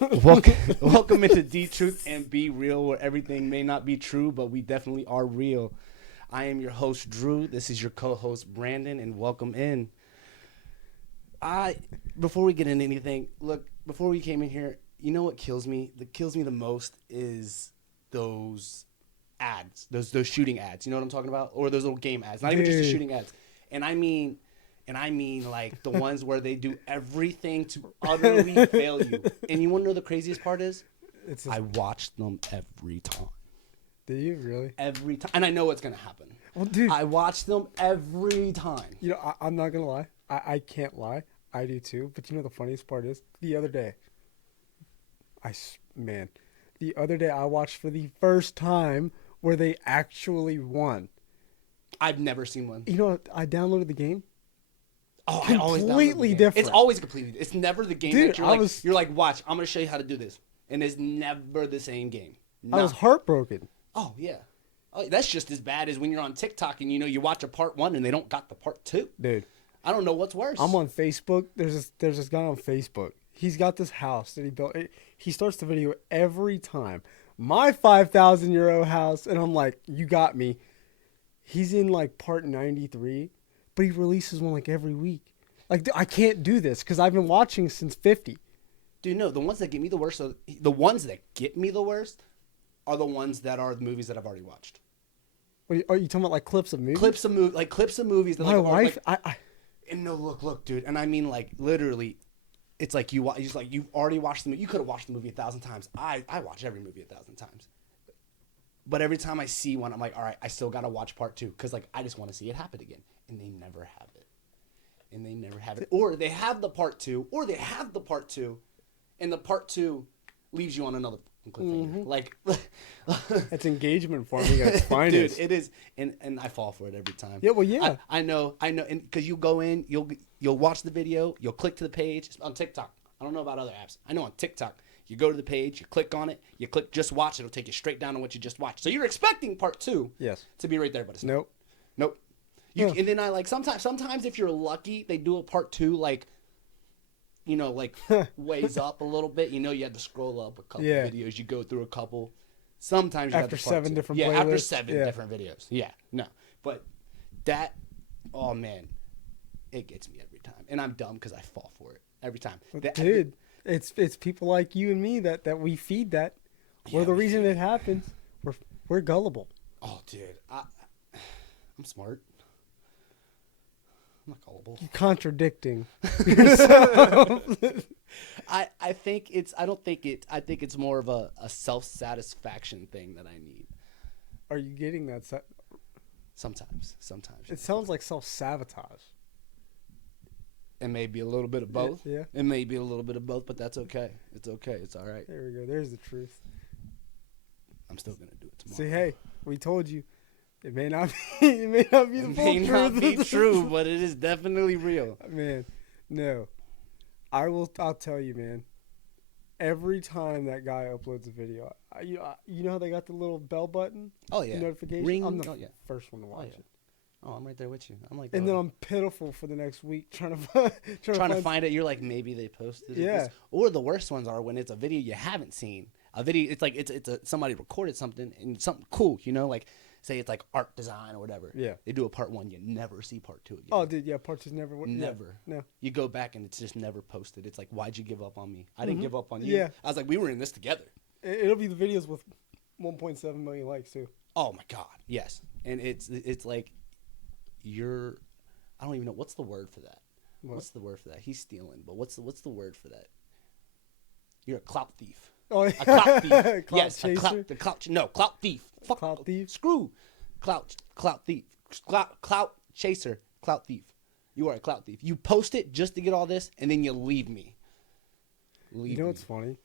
Welcome into D Truth and Be Real, where everything may not be true, but we definitely are real. I am your host, Drew. This is your co-host, Brandon, and welcome in. I Before we get into anything, look, before we came in here, you know what kills me? That kills me the most is those ads, those shooting ads. You know what I'm talking about? Or those little game ads. Not even just the Dude. shooting ads. And I mean like the ones where they do everything to utterly fail you. And you want to know the craziest part is? It's I just, watch them every time. do you really? Every time. And I know what's going to happen. Well, dude, I watch them every time. I'm not gonna lie. I can't lie. I do too. But you know the funniest part is the other day. Man, the other day I watched for the first time where they actually won. I've never seen one. You know, I downloaded the game. Oh, I always download the Completely game. different. It's always completely. It's never the game Dude, that you're like, watch. I'm gonna show you how to do this, and it's never the same game. I was heartbroken. Oh yeah. Oh, that's just as bad as when you're on TikTok and you watch a part 1 and they don't got the part 2. Dude, I don't know what's worse. I'm on Facebook. There's this guy on Facebook. He's got this house that he built. He starts the video every time. My 5,000 euro house, and I'm like, you got me. He's in like part 93, but he releases one like every week. Like I can't do this because I've been watching since 50. Dude, no, the ones that get me the worst are the ones that get me the worst are the ones that are the movies that I've already watched. Are you talking about like clips of movies? Clips of movies that My like, wife, and no, look, dude, and I mean like literally, it's like you've already watched the movie. You could have watched the movie 1,000 times. I watch every movie 1,000 times, but every time I see one, I'm like, all right, I still gotta watch part 2 because like I just want to see it happen again, and they never have it, or they have the part 2, and the part 2 leaves you on another cliffhanger. Like, it's engagement for me at its finest. dude, it is, and I fall for it every time. Yeah, well, yeah. I know, and because you go in, you'll watch the video, you'll click to the page on TikTok. I don't know about other apps. I know on TikTok, you go to the page, you click on it, you click just watch, it'll take you straight down to what you just watched. So you're expecting part 2, Yes. to be right there, but it's Nope. nope. And then I like sometimes if you're lucky, they do a part 2 like. Like ways up a little bit. You had to scroll up a couple videos. You go through a couple. Sometimes you After have the part 7 2. different Yeah, after playlists. 7 Yeah. different videos. Yeah, no. But that, oh man, it gets me every time. And I'm dumb because I fall for it every time. Dude, it's people like you and me that we feed that. We're the reason it happens. We're gullible. Oh, dude. I'm smart. I'm not gullible. You're contradicting yourself. I think it's more of a self-satisfaction thing that I need. Are you getting that? Sometimes. It sounds like self-sabotage. It may be a little bit of both. Yeah. It may be a little bit of both, but that's okay. It's okay. It's all right. There we go. There's the truth. I'm still gonna do it tomorrow. See, hey, we told you. It may not be. It may not be the full It may not truth. be true, but it is definitely real. Man, no. I'll tell you, man. Every time that guy uploads a video, you know how they got the little bell button? Oh yeah. Notification. Ring. I'm the Oh, yeah. first one to watch it. Oh, I'm right there with you. I'm like, And then I'm pitiful for the next week trying to find it. You're like, maybe they posted it. Yeah. Or the worst ones are when it's a video you haven't seen. A video, it's like somebody recorded something and something cool. Like say it's like art design or whatever. Yeah. They do a part 1, you never see part 2 again. Oh, dude, yeah, part 2's never. Never. Yeah, no. You go back and it's just never posted. It's like, why'd you give up on me? I didn't give up on you. Yeah. I was like, we were in this together. It'll be the videos with 1.7 million likes too. Oh my God. Yes. And it's like I don't even know what's the word for that. What's the word for that? He's stealing, but what's the word for that? You're a clout thief. Oh, yeah. A clout thief. Clout Yes, chaser? clout thief. Fuck. Clout thief? Screw clout thief. Clout chaser, clout thief. You are a clout thief. You post it just to get all this, and then you leave me. You know what's funny?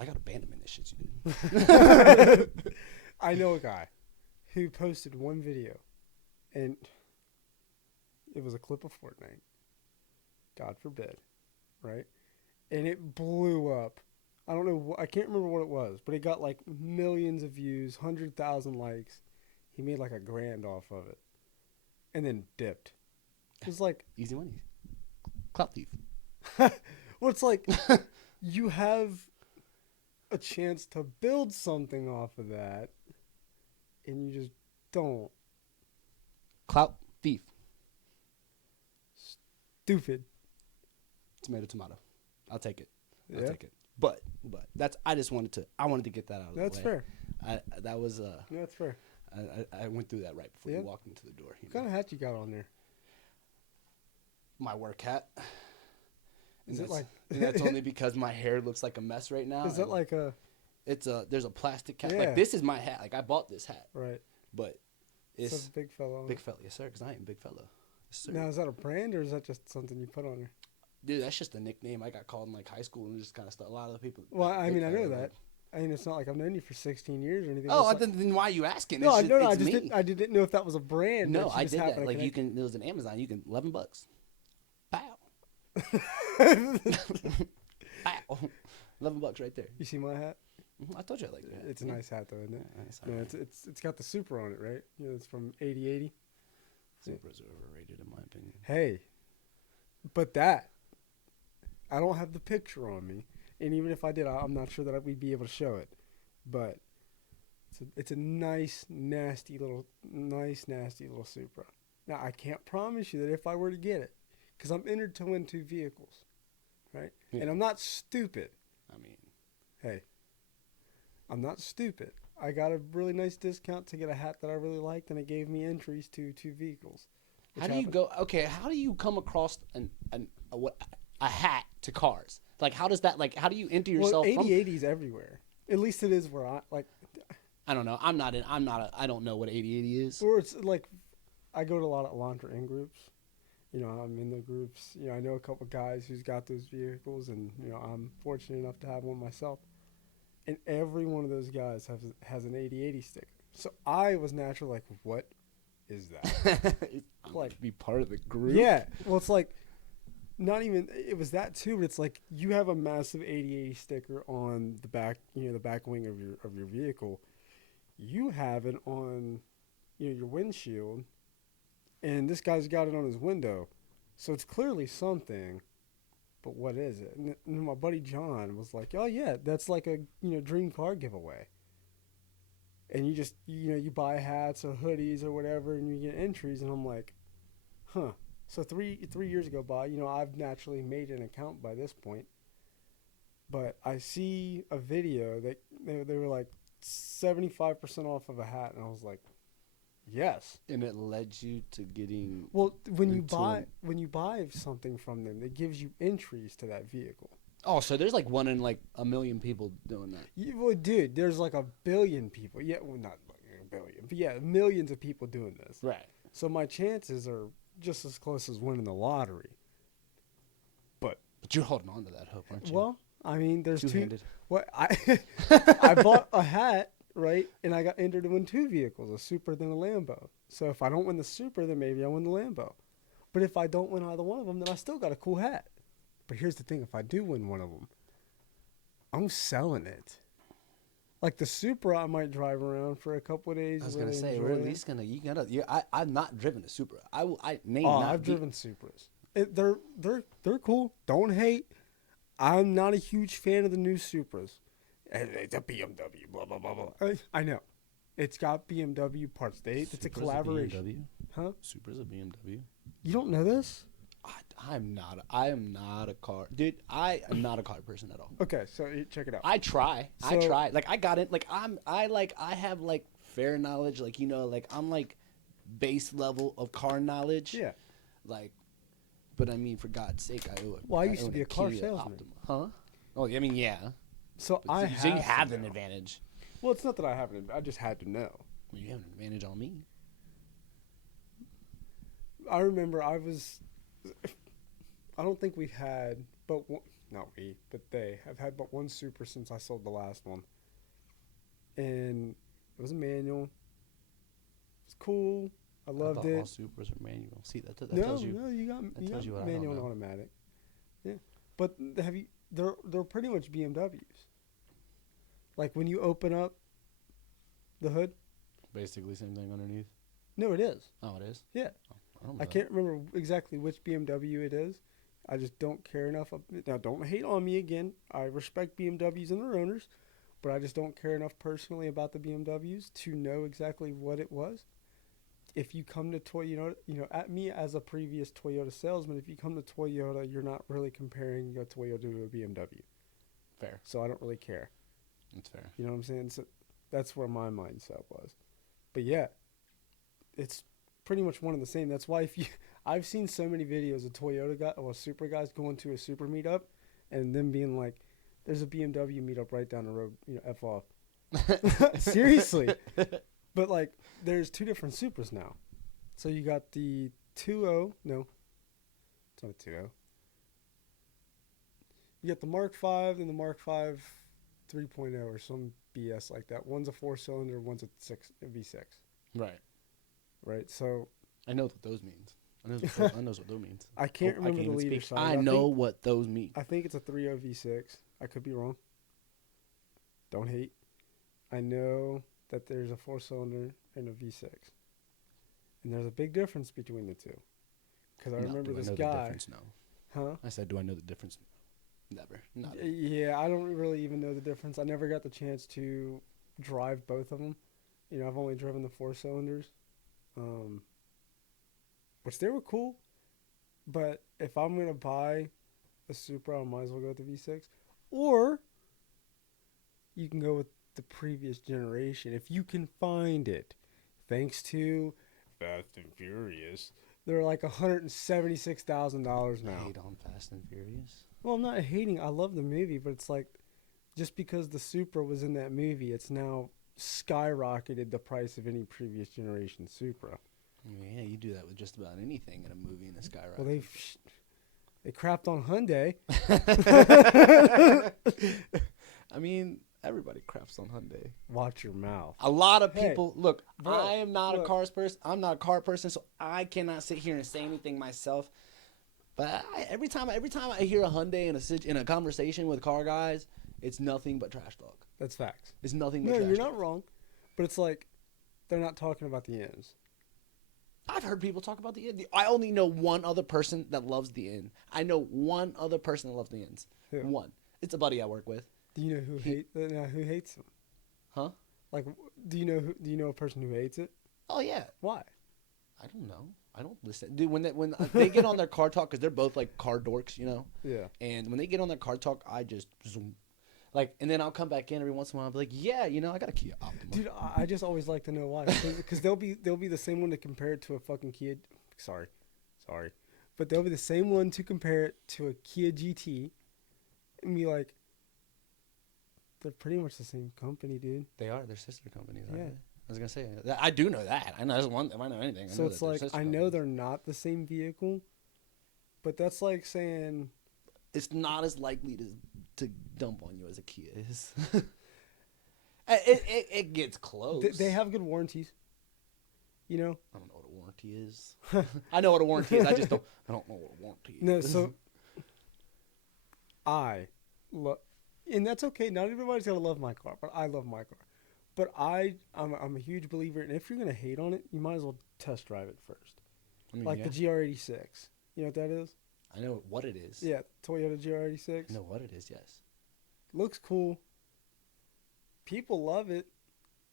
I got abandonment issues, dude. I know a guy who posted one video, and it was a clip of Fortnite. God forbid, right? And it blew up. I don't know. I can't remember what it was, but it got like millions of views, 100,000 likes. He made like $1,000 off of it, and then dipped. It was like easy money. Clout thief. Well, it's like you have a chance to build something off of that, and you just don't. Clout thief. Stupid. Tomato, tomato. I'll take it. I'll Yeah, take it. But that's I wanted to get that out of the way. that's fair. That was Yeah, that's fair. I went through that right before Yeah. you walked into the door. What kind of hat you got on there? My work hat. Is And it like? and that's only because my hair looks like a mess right now. Is it and like a there's a plastic hat. Yeah. Like this is my hat. Like I bought this hat, right? but It's it's a big fellow. big fella, yes sir, because I am big fella. Yes, sir. Now, is that a brand or is that just something you put on there? Dude, that's just a nickname I got called in like high school and just kind of stuff. A lot of the people. Well, I big mean, I know fella, that. I mean, it's not like I've known you for 16 years or anything. Oh, It's like, then why are you asking? no, It's no, it's I just me. didn't know if that was a brand. No, that you I just did happened that. to Like you connect- can. It was an Amazon. You can $11. Pow. Pow. $11 right there. You see my hat? I told you I like that. It's a nice hat, though, isn't it? Yeah, nice. No, it's got the super on it, right? You know, it's from 8080. Supras are overrated in my opinion. Hey, but that I don't have the picture on me, and even if I did, I'm not sure that we'd be able to show it. But it's a nice nasty little Supra. Now I can't promise you that if I were to get it, because I'm entered to win 2 vehicles, right? Yeah. And I'm not stupid. I mean, Hey, I'm not stupid. I got a really nice discount to get a hat that I really liked, and it gave me entries to 2 vehicles. which how do you happened- go? Okay, how do you come across a hat to cars? Like, how does that? Like, how do you enter Well, yourself from? 8080 is everywhere. At least it is where I like. I don't know. I don't know what 8080 is. Or it's like, I go to a lot of Elantra in groups. You know, I'm in the groups. You know, I know a couple guys who's got those vehicles, and you know, I'm fortunate enough to have one myself. And every one of those guys has an 8080 sticker. So I was naturally like, what is that? I'm Like- like be part of the group. Yeah. Well, it's like, not even, it was that too, but it's like you have a massive 8080 sticker on the back, you know, the back wing of your vehicle. You have it on, you know, your windshield, and this guy's got it on his window. So it's clearly something, but what is it? And my buddy John was like, "Oh yeah, that's like a, you know, dream car giveaway." And you just, you know, you buy hats or hoodies or whatever, and you get entries. And I'm like, huh. So three years go by. You know, I've naturally made an account by this point. But I see a video that they were like 75% off of a hat, and I was like, yes. And it led you to getting. Well, when you Into buy something from them, it gives you entries to that vehicle. Oh, so there's like one in like a million people doing that. Well, dude, there's like a billion people. Yeah, well, not like a billion, but yeah, millions of people doing this. Right. So my chances are just as close as winning the lottery. But you're holding on to that hope, aren't you? Well, I mean, there's two. Two-handed. What I bought a hat, right, and I got entered to win 2 vehicles, a Supra then a Lambo. So if I don't win the Supra, then maybe I win the Lambo. But if I don't win either one of them, then I still got a cool hat. But here's the thing: if I do win one of them, I'm selling it. Like the Supra, I might drive around for a couple of days. I was really gonna say enjoy we're at it. least gonna you gotta. I've not driven a Supra. I may Oh, not. I've be- driven Supras. They're cool. Don't hate. I'm not a huge fan of the new Supras. It's a BMW. Blah blah blah blah. I know. It's got BMW parts. It's a Supra's collaboration. BMW. Huh? Supra's a BMW. You don't know this? I am not a car dude. I am not a car person at all. Okay, so check it out. I try. So- Like I got it. Like I have like fair knowledge. Like you know. Like I'm like base level of car knowledge. Yeah. Like, but I mean, for God's sake, Well, I used to own be a car Kia salesman. Optima. Huh? Oh, I mean, yeah. So But I so you have to an know. advantage. Well, it's not that I have an. I just had to know. Well, you have an advantage on me. I remember I was. I don't think we've had, but not we, but they have had but one Supra since I sold the last one, and it was a manual. It's cool. I loved thought all it. Supras are manual. See, that No, tells you. no, you got tells you what I don't manual and know. automatic. Yeah, but have you? They're pretty much BMWs. Like when you open up the hood. Basically, same thing underneath. No, it is. Oh, it is. Yeah. Oh, I don't know I that. can't remember exactly which BMW it is. I just don't care enough. Now, don't hate on me again. I respect BMWs and their owners, but I just don't care enough personally about the BMWs to know exactly what it was. If you come to Toyota, at me as a previous Toyota salesman, if you come to Toyota, you're not really comparing a Toyota to a BMW. Fair. So I don't really care. That's fair. You know what I'm saying? So that's where my mindset was. But yeah, it's pretty much one and the same. That's why I've seen so many videos of Supra guys going to a Supra meetup and them being like, there's a BMW meetup right down the road, F off. Seriously. But like, there's two different Supras now. So you got the 2.0, no, it's not a 2.0. You got the Mark V and the Mark V 3.0 or some BS like that. One's a 4-cylinder, one's a V6. Right. Right. So I know what those means. I know what those means. I can't remember the liter speak. size. I know what those mean. I think it's a 3.0 V6. I could be wrong. Don't hate. I know that there's a 4-cylinder and a V6. And there's a big difference between the two. Because I remember this guy. No. Huh? I said, do I know the difference? Never. Not. Yeah, I don't really even know the difference. I never got the chance to drive both of them. I've only driven the 4-cylinders. Which they were cool. But if I'm going to buy a Supra, I might as well go with the V6. Or you can go with the previous generation if you can find it. Thanks to Fast and Furious. They're like $176,000 now. Hate on Fast and Furious. Well, I'm not hating. I love the movie, but it's like just because the Supra was in that movie, it's now skyrocketed the price of any previous generation Supra. Yeah, you do that with just about anything in a movie in a skyrocket. Well, they crapped on Hyundai. I mean, everybody craps on Hyundai. Watch your mouth. A lot of people look. Bro, I am not a cars person. I'm not a car person, so I cannot sit here and say anything myself. But every time I hear a Hyundai in a conversation with car guys, it's nothing but trash talk. That's facts. It's nothing but trash trash talk. No, talk. you're not wrong. But it's like they're not talking about the ends. I've heard people talk about the end. I only know one other person that loves the end. I know one other person that loves the ends. Who? One. It's a buddy I work with. Do you know who who hates them? Huh? Like, do you know a person who hates it? Oh yeah. Why? I don't know. I don't listen, dude. When they get on their car talk, because they're both like car dorks, Yeah. And when they get on their car talk, I just zoom, and then I'll come back in every once in a while. I'll be like, yeah, I got a Kia Optima. Dude, I just always like to know why. Because they'll be the same one to compare it to a fucking Kia. Sorry, but they'll be the same one to compare it to a Kia GT, and be like, they're pretty much the same company, dude. They are. They're sister companies, aren't Yeah. they? I was gonna say. I do know that. I know that's one. If I know anything, So it's like I know they're not the same vehicle, but that's like saying it's not as likely to dump on you as a Kia is. It gets close. They have good warranties. I don't know what a warranty is. I know what a warranty is. I don't know what a warranty is. No, so and that's okay. Not everybody's gonna love my car, but I love my car. But I'm a huge believer, and if you're gonna hate on it, you might as well test drive it first. I mean, Like the GR86. You know what that is? I know what it is. Yeah, Toyota GR86. I know what it is. Yes. Looks cool. People love it.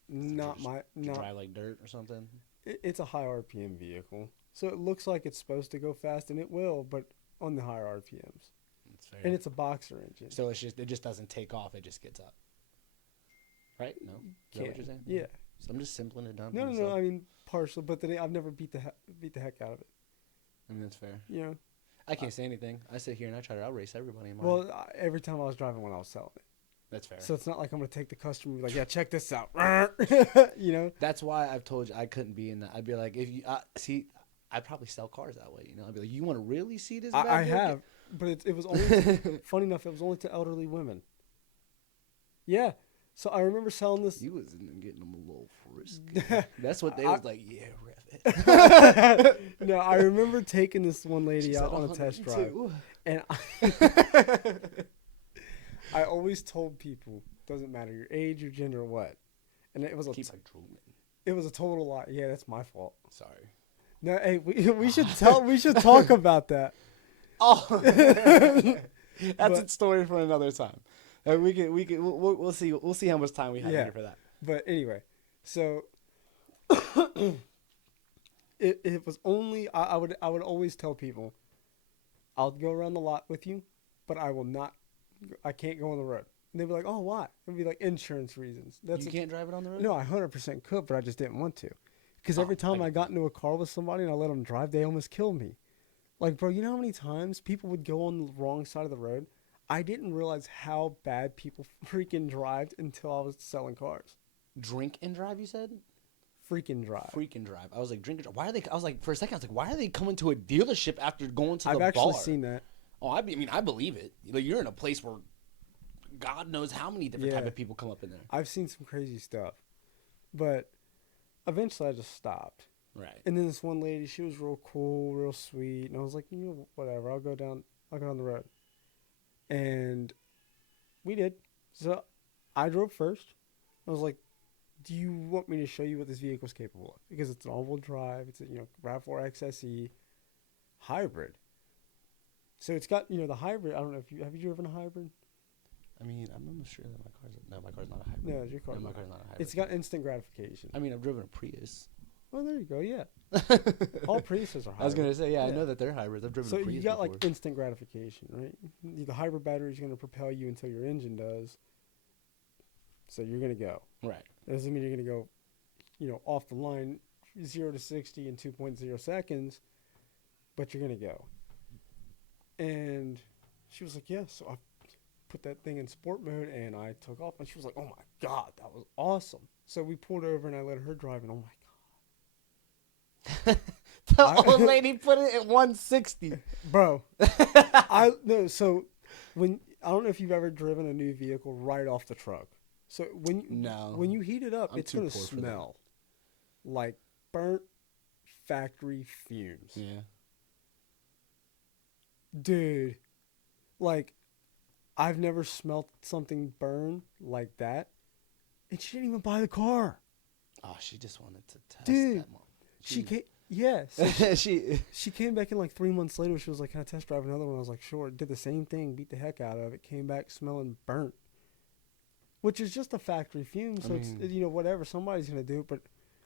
Not drive like dirt or something. It's a high RPM vehicle, so it looks like it's supposed to go fast, and it will, but on the higher RPMs. That's fair. And it's a boxer engine. So it just doesn't take off. It just gets up. Right? No. Is that what you're saying? Yeah. So I'm just simpling it down. No. I mean, partial, but then I've never beat the heck out of it. I mean, that's fair. I can't say anything. I sit here and I try to outrace everybody in mine. Well, every time I was driving one, I was selling it. That's fair. So it's not like I'm going to take the customer and be like, yeah, check this out. That's why I've told you I couldn't be in that. I'd be like, if you see, I'd probably sell cars that way. I'd be like, you want to really see this? I have, but it was only, funny enough, it was only to elderly women. Yeah. So I remember selling this. You was getting them a little frisky. That's what they was like, yeah, rev it. No, I remember taking this one lady out on a test drive. And I always told people, doesn't matter your age, your gender, or what. And it was a total lie. Yeah, that's my fault. Sorry. No, hey, we should talk about that. Oh, that's But- a story for another time. We'll see how much time we have Yeah. here for that. But anyway, so it was only I would always tell people, I'll go around the lot with you, but I will not. I can't go on the road. And they'd be like, "Oh, why?" It'd be like insurance reasons. You can't drive it on the road. No, I 100% could, but I just didn't want to. Because every Oh, time I I get got into a car with somebody and I let them drive, they almost killed me. Like, bro, you know how many times people would go on the wrong side of the road? I didn't realize how bad people freaking drive until I was selling cars. Drink and drive, you said? Freaking drive. Freaking drive. I was like, drink and drive. Why are they? I was like, for a second, I was like, why are they coming to a dealership after going to the I've bar? actually seen that. Oh, I mean, I believe it. Like, you're in a place where God knows how many different type Yeah. of people come up in there. I've seen some crazy stuff. But eventually I just stopped. Right. And then this one lady, she was real cool, real sweet, and I was like, you know, whatever, I'll go down the road. And we did. So I drove first. I was like, do you want me to show you what this vehicle is capable of? Because it's an all-wheel drive, it's a, RAV4 XSE hybrid. So it's got, the hybrid. I don't know if have you driven a hybrid? I mean, I'm almost sure that my car's not a hybrid. No, your car. No, my car's not a hybrid. It's got instant gratification. I mean, I've driven a Prius. Oh, there you go. Yeah, all Priuses are hybrid. I was gonna say, yeah, I Yeah. know that they're hybrids. I've driven So a Prius you got before. like instant gratification, right? The hybrid battery is going to propel you until your engine does. So you're going to go. Right. That doesn't mean you're going to go, off the line 0 to 60 in 2.0 seconds, but you're going to go. And she was like, yeah. So I put that thing in sport mode and I took off, and she was like, oh my God, that was awesome. So we pulled over and I let her drive, and oh my The old lady put it at 160. Bro, so I don't know if you've ever driven a new vehicle right off the truck. So No. when you heat it up, I'm it's too going to poor for that. smell like burnt factory fumes. Yeah. Dude, like I've never smelt something burn like that. And she didn't even buy the car. Oh, she just wanted to test Dude, that mom. She came, yeah. So she she came back in like 3 months later. She was like, "Can I test drive another one?" I was like, "Sure." Did the same thing, beat the heck out of it. Came back smelling burnt, which is just a factory fume. So it's whatever, somebody's gonna do it. But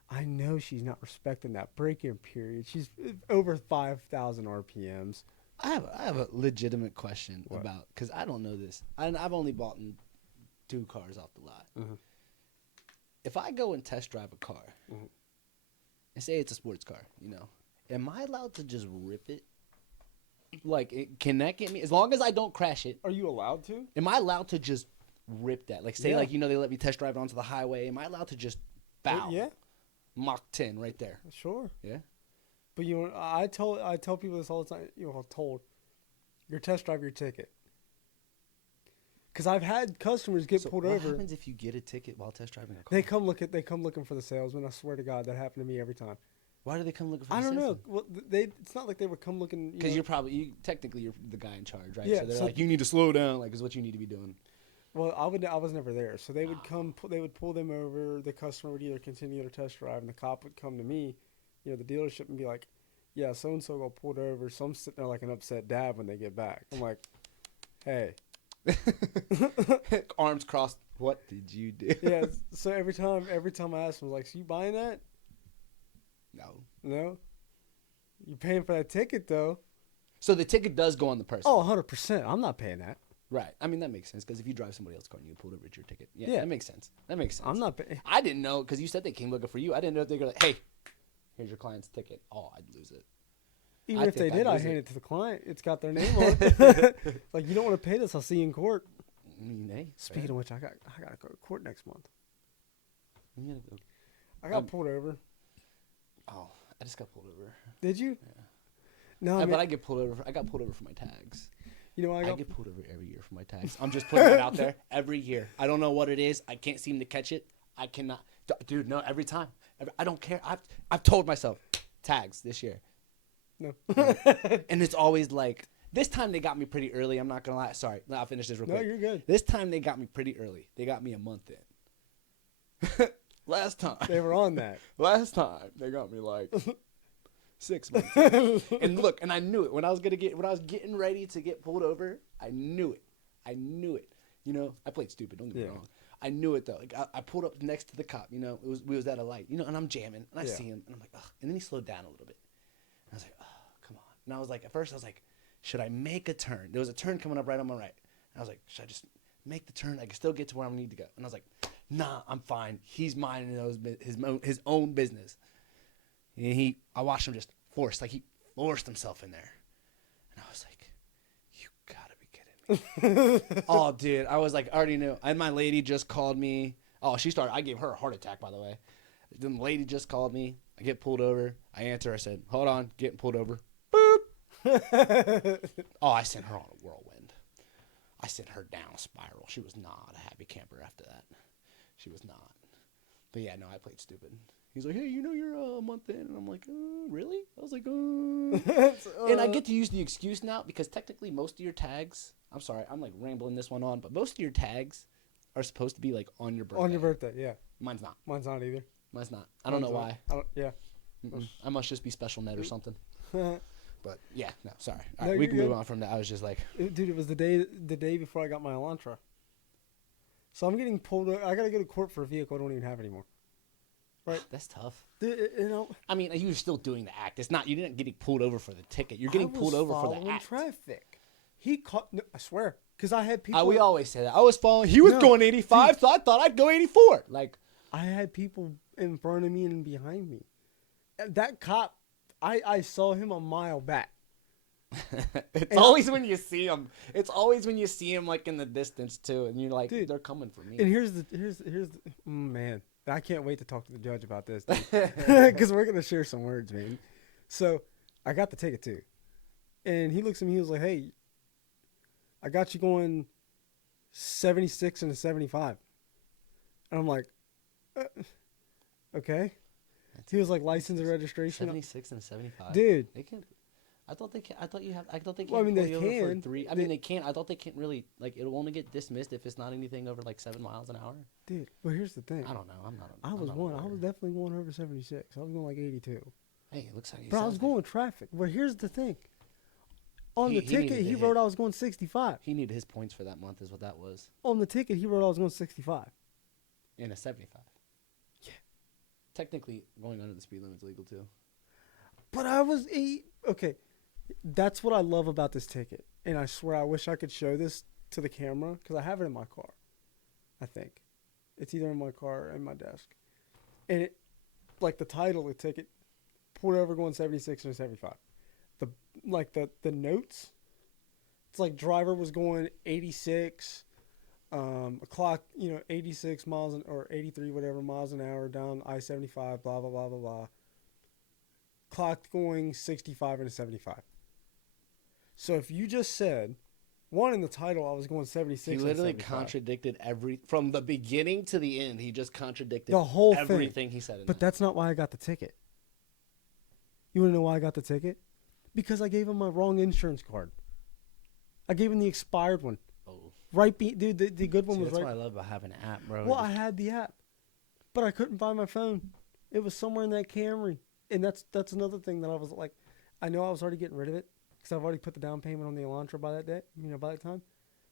I know she's not respecting that break-in period. She's over 5,000 RPMs. I have a legitimate question What? about, because I don't know this. I've only bought 2 cars off the lot. Mhm. If I go and test drive a car, Mhm. and say it's a sports car, am I allowed to just rip it? Like, can that get me? As long as I don't crash it, Are you allowed to? am I allowed to just rip that? Like, say, Yeah. they let me test drive it onto the highway. Am I allowed to just bow? Yeah, Mach 10 right there. sure. Yeah. But I tell people this all the time. Your test drive your ticket. Because I've had customers get So pulled what over. happens if you get a ticket while test driving a car? They come looking for the salesman. I swear to God, that happened to me every time. Why do they come looking for? I the don't know. salesman? Well, it's not like they would come looking. Because you're technically you're the guy in charge, right? Yeah, So they're so- like, you need to slow down, like, is what you need to be doing. Well, I was never there, so they would come. They would pull them over. The customer would either continue their test drive, and the cop would come to me, the dealership, and be like, "Yeah, so and so got pulled over." So I'm sitting there like an upset dad when they get back. I'm like, "Hey." Arms crossed. What did you do? Yeah. So every time I ask them, I was like, "So you buying that?" No. No. You're paying for that ticket though. So the ticket does go on the person. Oh, 100%. I'm not paying that. Right. I mean, that makes sense, because if you drive somebody else's car and you get pulled over, it's your ticket. Yeah, Yeah. that makes sense. That makes sense. I'm not paying. I didn't know, because you said they came looking for you. I didn't know if they were like, hey, here's your client's ticket. Oh, I'd lose it. Even I if they think did, I'd I lose hand it. it to the client. It's got their name on it. Like, you don't want to pay this, I'll see you in court. I mean, hey. Speaking of which, I got to go to court next month. You gotta go. I got pulled over. Oh, I just got pulled over. Did you? Yeah. No, But I get pulled over. I got pulled over for my tags. I I got get pulled over every year for my tags. I'm just putting it out there. Every year. I don't know what it is. I can't seem to catch it. I cannot. Dude, no, every time. I don't care. I've told myself, tags this year. no. And it's always like, this time they got me pretty early. I'm not going to lie. Sorry. I'll finish this real No, quick. you're good. This time they got me pretty early. They got me a month in. Last time They were on that. they got me like 6 months in. And look, and I knew it when I was getting ready to get pulled over. I knew it. You know, I played stupid. Don't get me wrong. I knew it though. Like I pulled up next to the cop. You know, we was at a light. You know, and I'm jamming, and I see him, and I'm like, ugh. And then he slowed down a little bit. And I was like, oh, come on. And I was like, at first I was like, should I make a turn? There was a turn coming up right on my right. And I was like, should I just make the turn? I can still get to where I need to go. And I was like, nah, I'm fine. He's minding his own business. And I watched him just he forced himself in there. And I was like, you gotta be kidding me. Oh, dude. I was like, I already knew. And my lady just called me. Oh, I gave her a heart attack, by the way. Then the lady just called me. I get pulled over. I answer. I said, hold on, getting pulled over. Boop. Oh, I sent her on a whirlwind. I sent her down a spiral. She was not a happy camper after that. She was not. But yeah, no, I played stupid. He's like, hey, you know you're a month in. And I'm like, really? I was like, And I get to use the excuse now because technically most of your tags, I'm sorry, I'm like rambling this one on, but most of your tags are supposed to be like on your birthday. On your birthday, yeah. Mine's not. Mine's not either. Mine's not. I don't know why. Yeah. I must just be special net or something. But yeah, no, sorry. All No, right, we can move good. on from that. I was just like, Dude, it was the day before I got my Elantra. So I'm getting pulled. I gotta go to court for a vehicle I don't even have anymore. Right. That's tough. You know. I mean, you're still doing the act. It's not. You didn't get pulled over for the ticket. You're getting pulled over for the act. Traffic. He caught. No, I swear, because I had people. We always say that. I was following. He was going 85, dude, so I thought I'd go 84. Like I had people in front of me and behind me. That cop, I saw him a mile back. It's always when you see him. It's always when you see him like in the distance too, and you're like, dude, they're coming for me. And here's the man. I can't wait to talk to the judge about this because we're gonna share some words, man. So I got the ticket too, and he looks at me. He was like, "Hey, I got you going 76 and a 75," and I'm like, "Okay." He was like, "License and registration." 76 and 75, dude. They can. I thought they can. I thought you have. I thought they can. Well, I mean, pull they you over can. for 3. I mean, they can't. I thought they can't really. Like, it'll only get dismissed if it's not anything over like 7 miles an hour. Dude, well, here's the thing. I don't know. I'm not. I was definitely going over 76. I was going like 82. Hey, it looks like. But I was going traffic. But here's the thing. On the ticket, he wrote I was going 65. He needed his points for that month, is what that was. On the ticket, he wrote I was going 65. And a 75. Yeah. Technically, going under the speed limit is legal too. But I was okay. That's what I love about this ticket. And I swear I wish I could show this to the camera because I have it in my car. I think. It's either in my car or in my desk. And it, like the title of the ticket, pulled over going 76 or 75. The notes, it's like driver was going 86, clock, 86 miles or 83 whatever miles an hour down I-75, blah blah blah blah blah. Clocked going 65 and a 75. So if you just said, one in the title, I was going 76. He literally contradicted from the beginning to the end. He just contradicted the whole everything he said. But that's not why I got the ticket. You want to know why I got the ticket? Because I gave him my wrong insurance card. I gave him the expired one. Oh, dude, the good one was right. That's what I love about having an app, bro. Well, I had the app, but I couldn't find my phone. It was somewhere in that Camry, and that's another thing that I was like, I know I was already getting rid of it because I've already put the down payment on the Elantra by that time.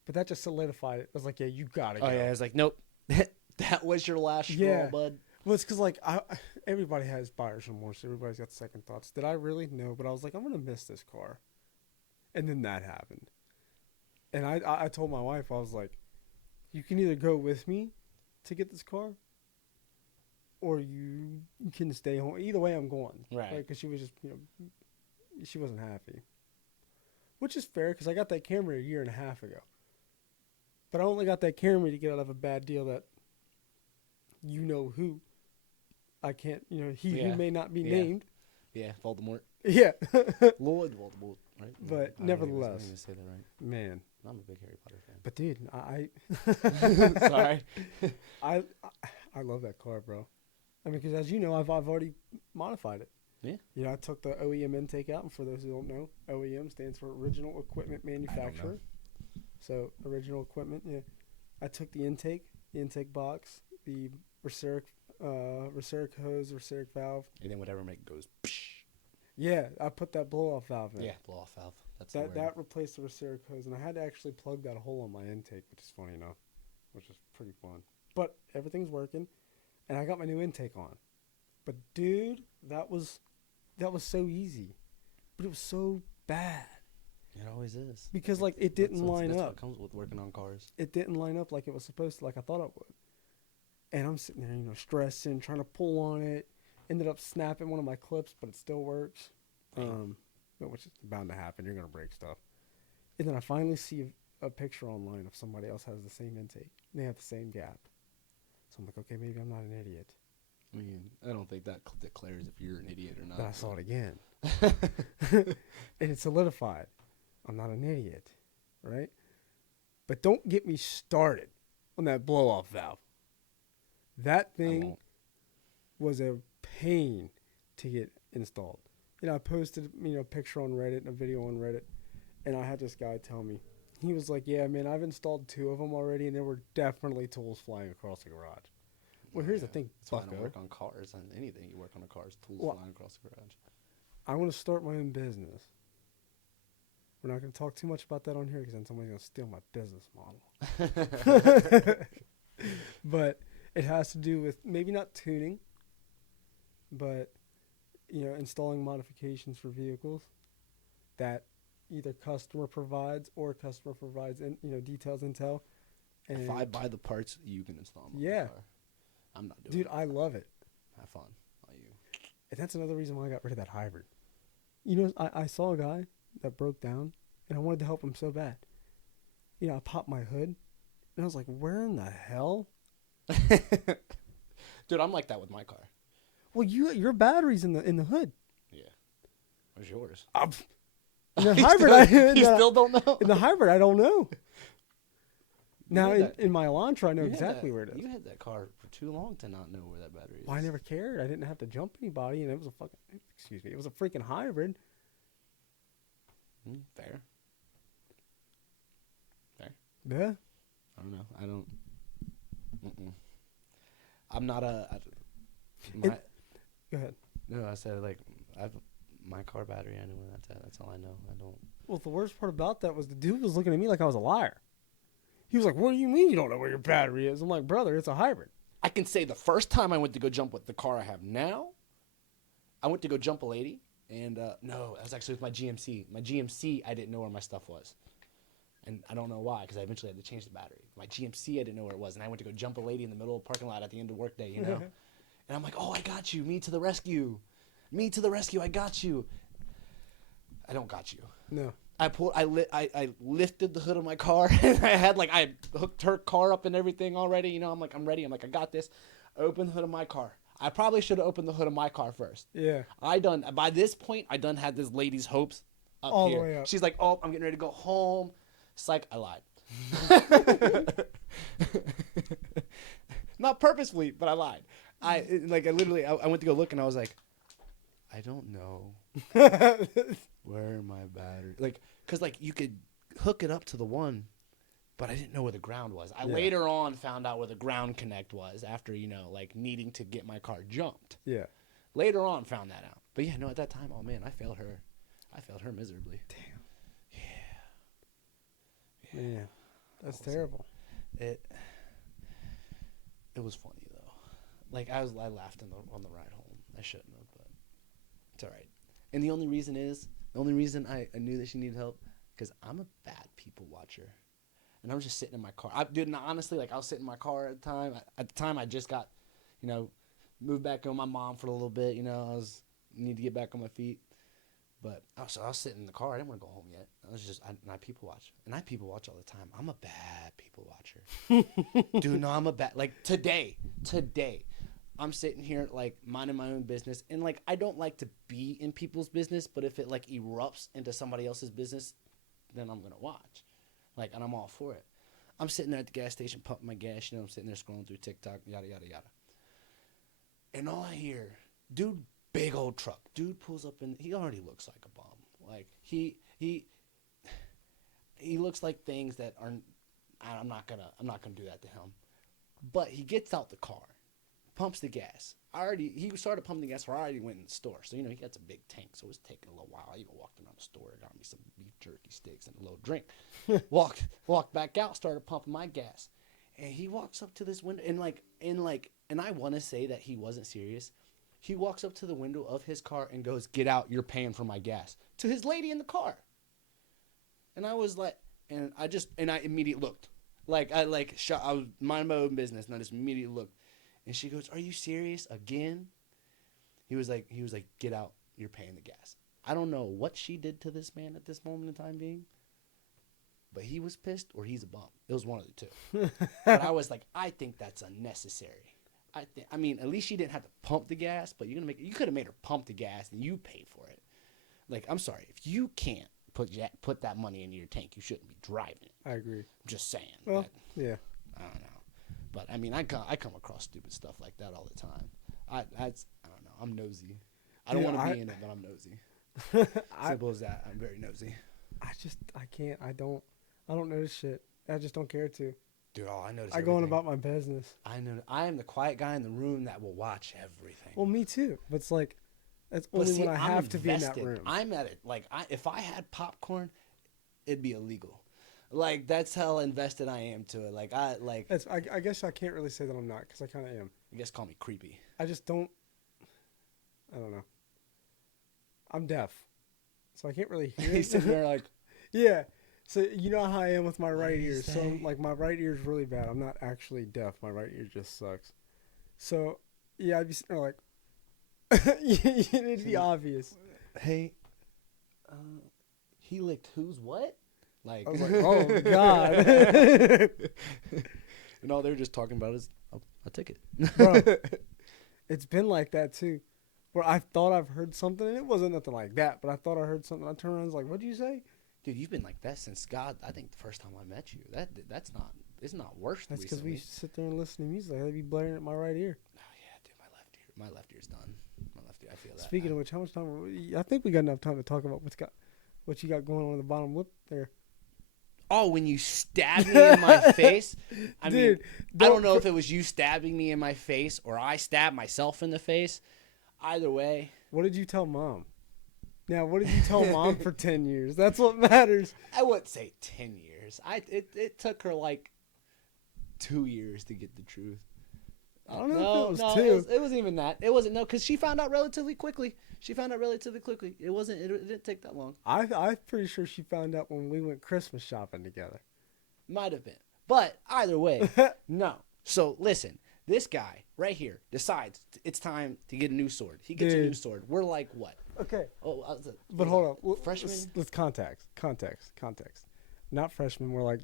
But that just solidified it. I was like, yeah, you gotta go. Oh yeah, I was like, nope, that was your last straw, bud. Well, it's because like everybody has buyer's remorse. Everybody's got second thoughts. Did I really? No, but I was like, I'm gonna miss this car, and then that happened. And I told my wife, I was like, you can either go with me to get this car, or you can stay home. Either way, I'm going. Right. Because she was just she wasn't happy, which is fair because I got that Camry a year and a half ago. But I only got that Camry to get out of a bad deal that who. I can't, who may not be named. Yeah, Voldemort. Yeah. Lord Voldemort, right? But nevertheless. I didn't even say that right. Man. I'm a big Harry Potter fan. But dude, Sorry. I love that car, bro. I mean, because as you know, I've already modified it. Yeah. I took the OEM intake out, and for those who don't know, OEM stands for Original Equipment Manufacturer. So original equipment, yeah. I took the intake box, the Receric hose, Receric valve. And then whatever make goes, psh. Yeah, I put that blow off valve in. Yeah, blow off valve. That's the word. That replaced the Recirc hose, and I had to actually plug that hole on my intake, which is funny enough, which is pretty fun. But everything's working, and I got my new intake on. But dude, that was so easy, but it was so bad. It always is. Because like it didn't line that's up. what comes with working on cars. It didn't line up like it was supposed to, like I thought it would. And I'm sitting there, stressing, trying to pull on it. Ended up snapping one of my clips, but it still works. Which is bound to happen. You're gonna break stuff. And then I finally see a picture online of somebody else has the same intake. And they have the same gap. So I'm like, okay, maybe I'm not an idiot. I mean, I don't think that declares if you're an idiot or not. Then I saw it again. And it solidified. I'm not an idiot, right? But don't get me started on that blow-off valve. That thing was a pain to get installed. I posted, a picture on Reddit and a video on Reddit, and I had this guy tell me. He was like, yeah, man, I've installed 2 of them already, and there were definitely tools flying across the garage. Well, here's the thing, That's why I don't work on cars. On anything you work on a car is tools flying across the garage. I want to start my own business. We're not going to talk too much about that on here because then somebody's going to steal my business model. But it has to do with maybe not tuning, but, installing modifications for vehicles that either customer provides or customer provides, details intel. And if I buy the parts, you can install them. Yeah. I'm not doing Dude, I love it. Have fun. Not you. And that's another reason why I got rid of that hybrid. I saw a guy that broke down, and I wanted to help him so bad. I popped my hood, and I was like, where in the hell? Dude, I'm like that with my car. Well, your battery's in the hood. Yeah. Where's yours? In the hybrid, you still don't know? In the hybrid, I don't know. Now, in my Elantra, I know You exactly where it is. You had that car for too long to not know where that battery is. Well, I never cared. I didn't have to jump anybody, and it was it was a freaking hybrid. Fair. Yeah. I don't know. I don't. I'm not a. Go ahead. No, I said my car battery. I know where that's at. That's all I know. I don't. Well, the worst part about that was the dude was looking at me like I was a liar. He was like, "What do you mean you don't know where your battery is?" I'm like, "Brother, it's a hybrid." I can say the first time I went to go jump with the car I have now, I went to go jump a lady, and no, that was actually with my GMC. My GMC, I didn't know where my stuff was. And I don't know why, because I eventually had to change the battery. My GMC, I didn't know where it was, and I went to go jump a lady in the middle of the parking lot at the end of work day, And I'm like, oh, I got you. Me to the rescue. Me to the rescue. I got you. I don't got you. No. I lifted the hood of my car, and I hooked her car up and everything already. I'm like, I'm ready. I'm like, I got this. I opened the hood of my car. I probably should have opened the hood of my car first. Yeah. By this point, I done had this lady's hopes up all here. The way up. She's like, oh, I'm getting ready to go home. It's like, I lied. Not purposefully, but I lied. I went to go look, and I was like, I don't know where my battery, because you could hook it up to the one, but I didn't know where the ground was. I later on found out where the ground connect was after, needing to get my car jumped. Yeah. Later on found that out. But yeah, no, at that time, oh man, I failed her. I failed her miserably. Damn. Yeah. That's terrible. It was funny though. I laughed on the ride home. I shouldn't have, but it's all right. And the only reason I knew that she needed help, because I'm a bad people watcher, and I was just sitting in my car. Honestly, I was sitting in my car at the time. At the time, I just got, moved back home with my mom for a little bit. I need to get back on my feet. But I was sitting in the car. I didn't want to go home yet. I people watch. And I people watch all the time. I'm a bad people watcher. Dude, no, I'm a bad, today, I'm sitting here, minding my own business. And, I don't like to be in people's business, but if it, erupts into somebody else's business, then I'm going to watch. And I'm all for it. I'm sitting there at the gas station, pumping my gas. I'm sitting there scrolling through TikTok, yada, yada, yada. And all I hear, dude, big old truck. Dude pulls up, and he already looks like a bum. He looks like things that are. I'm not gonna do that to him. But he gets out the car, pumps the gas. He started pumping the gas before I already went in the store. So, he got a big tank. So it was taking a little while. I even walked around the store, got me some beef jerky sticks and a little drink. Walked back out, started pumping my gas. And he walks up to this window and I want to say that he wasn't serious. He walks up to the window of his car and goes, "Get out, you're paying for my gas," to his lady in the car. And I was like, and I immediately looked. I was minding my own business, and I just immediately looked. And she goes, "Are you serious again?" He was like, "Get out, you're paying the gas." I don't know what she did to this man at this moment in time being, but he was pissed or he's a bum. It was one of the two. But I was like, I think that's unnecessary. I mean, at least she didn't have to pump the gas, but you could have made her pump the gas and you paid for it. Like, I'm sorry, if you can't put that money into your tank, you shouldn't be driving it. I agree. I'm just saying. Well, yeah. I don't know, but I mean, I come across stupid stuff like that all the time. I don't know. I'm nosy. I don't want to be in it, but I'm nosy. Simple as that. I'm very nosy. I can't. I don't notice shit. I just don't care to. Dude, I notice. I go on about my business. I know. I am the quiet guy in the room that will watch everything. Well, me too. But it's like, that's only when I have to be in that room. I'm at it. Like, if I had popcorn, it'd be illegal. Like, that's how invested I am to it. I guess I can't really say that I'm not, because I kind of am. I guess call me creepy. I just don't. I don't know. I'm deaf, so I can't really hear. He's sitting there like, yeah. So you know how I am with my right ear. say? So like my right ear is really bad. I'm not actually deaf. My right ear just sucks. So yeah, I'd be sitting there like, it'd be obvious. "Hey, he licked who's what?" Like, I was like, oh my god. And all they were just talking about is, "I'll take it." Bro, it's been like that too, where I thought I've heard something and it wasn't nothing like that, but I thought I heard something. I turned around and was like, "What'd you say?" Dude, you've been like that since God. I think the first time I met you. It's not worse. That's because recently. we sit there and listen to music. I'd be blaring at my right ear. Oh yeah, dude, my left ear's done. My left ear, I feel that. Speaking of which, how much time? I think we got enough time to talk about what you got going on in the bottom lip there. Oh, when you stabbed me in my face. I Dude, mean, I don't know if it was you stabbing me in my face or I stabbed myself in the face. Either way. What did you tell Mom? Now, what did you tell Mom for 10 years? That's what matters. I wouldn't say 10 years. It took her like 2 years to get the truth. I don't know if it was 2. It wasn't even that. It wasn't, no, because she found out relatively quickly. It didn't take that long. I'm pretty sure she found out when we went Christmas shopping together. Might have been. But either way, no. So listen, this guy right here decides it's time to get a new sword. He gets a new sword. We're like, what? Okay. Oh, but hold on. Freshman? Let's context. Not freshman, we're like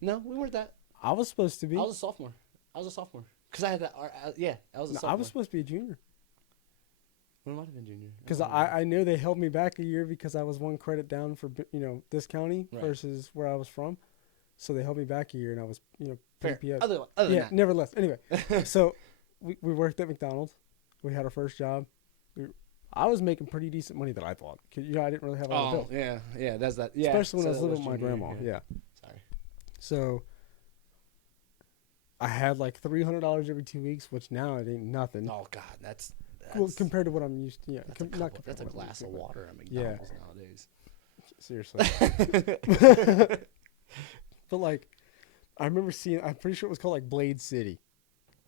No, we weren't that. I was supposed to be. I was a sophomore. Because I had that. I was a sophomore. I was supposed to be a junior. Well, it might have been junior. Because I knew they held me back a year because I was one credit down for this county versus where I was from, so they held me back a year and I was Fair. PPS. Other than that. Nevertheless. Anyway, so we worked at McDonald's. We had our first job. I was making pretty decent money that I thought. Cause, I didn't really have a lot of bills. Yeah, that's that. Yeah, especially when I was living with my grandma. Yeah. Sorry. So I had like $300 every 2 weeks, which now it ain't nothing. Oh God, that's well, compared to what I'm used to. Yeah, that's a glass of water at McDonald's nowadays. Seriously. But like, I remember seeing. I'm pretty sure it was called like Blade City.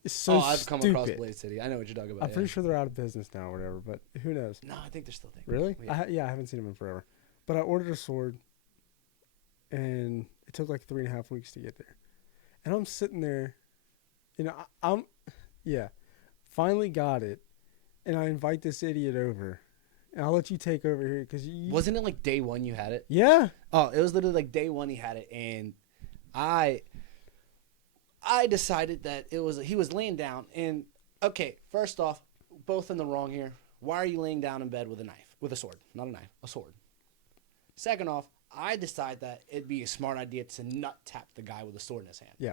It's so I've come across Blade City. I know what you're talking about. I'm pretty sure they're out of business now or whatever, but who knows? No, I think they're still there. Really? Yeah. I haven't seen them in forever. But I ordered a sword, and it took like 3.5 weeks to get there. And I'm sitting there, finally got it, and I invite this idiot over, and I'll let you take over here because wasn't it like day one you had it? Yeah. Oh, it was literally like day one he had it, and I decided that he was laying down, and okay, first off, both in the wrong here. Why are you laying down in bed with a sword, not a knife, a sword? Second off, I decide that it'd be a smart idea to nut tap the guy with a sword in his hand. Yeah.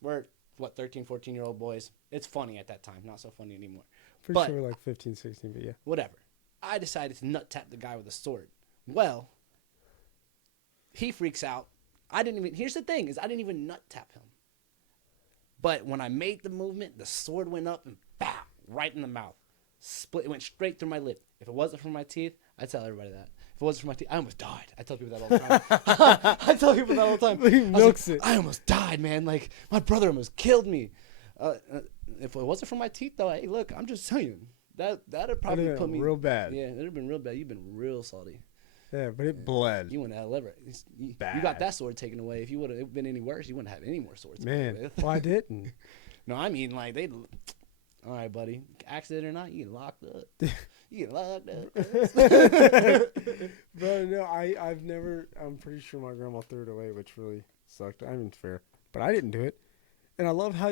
We're 13, 14-year-old boys. It's funny at that time, not so funny anymore. Pretty sure we're like 15, 16, but yeah. Whatever. I decided to nut tap the guy with a sword. Well, he freaks out. Here's the thing, is I didn't even nut tap him. But when I made the movement, the sword went up and bow, right in the mouth. Split. It went straight through my lip. If it wasn't for my teeth, I tell everybody that. If it wasn't for my teeth, I almost died. I tell people that all the time. I tell people that all the time. He milks it. I almost died, man. Like, my brother almost killed me. If it wasn't for my teeth, though, hey, look, I'm just saying. That'd probably That'd put me real bad. Yeah, it'd have been real bad. You've been real salty. Yeah, but it bled. You wouldn't have ever. You Bad. got that sword taken away. If you would have been any worse, you wouldn't have any more swords. to play Man, with. well, I didn't. No, I mean like they. All right, buddy. Accident or not, you get locked up. You get locked up. Bro, no, I've never. I'm pretty sure my grandma threw it away, which really sucked. I mean, it's fair, but I didn't do it. And I love how.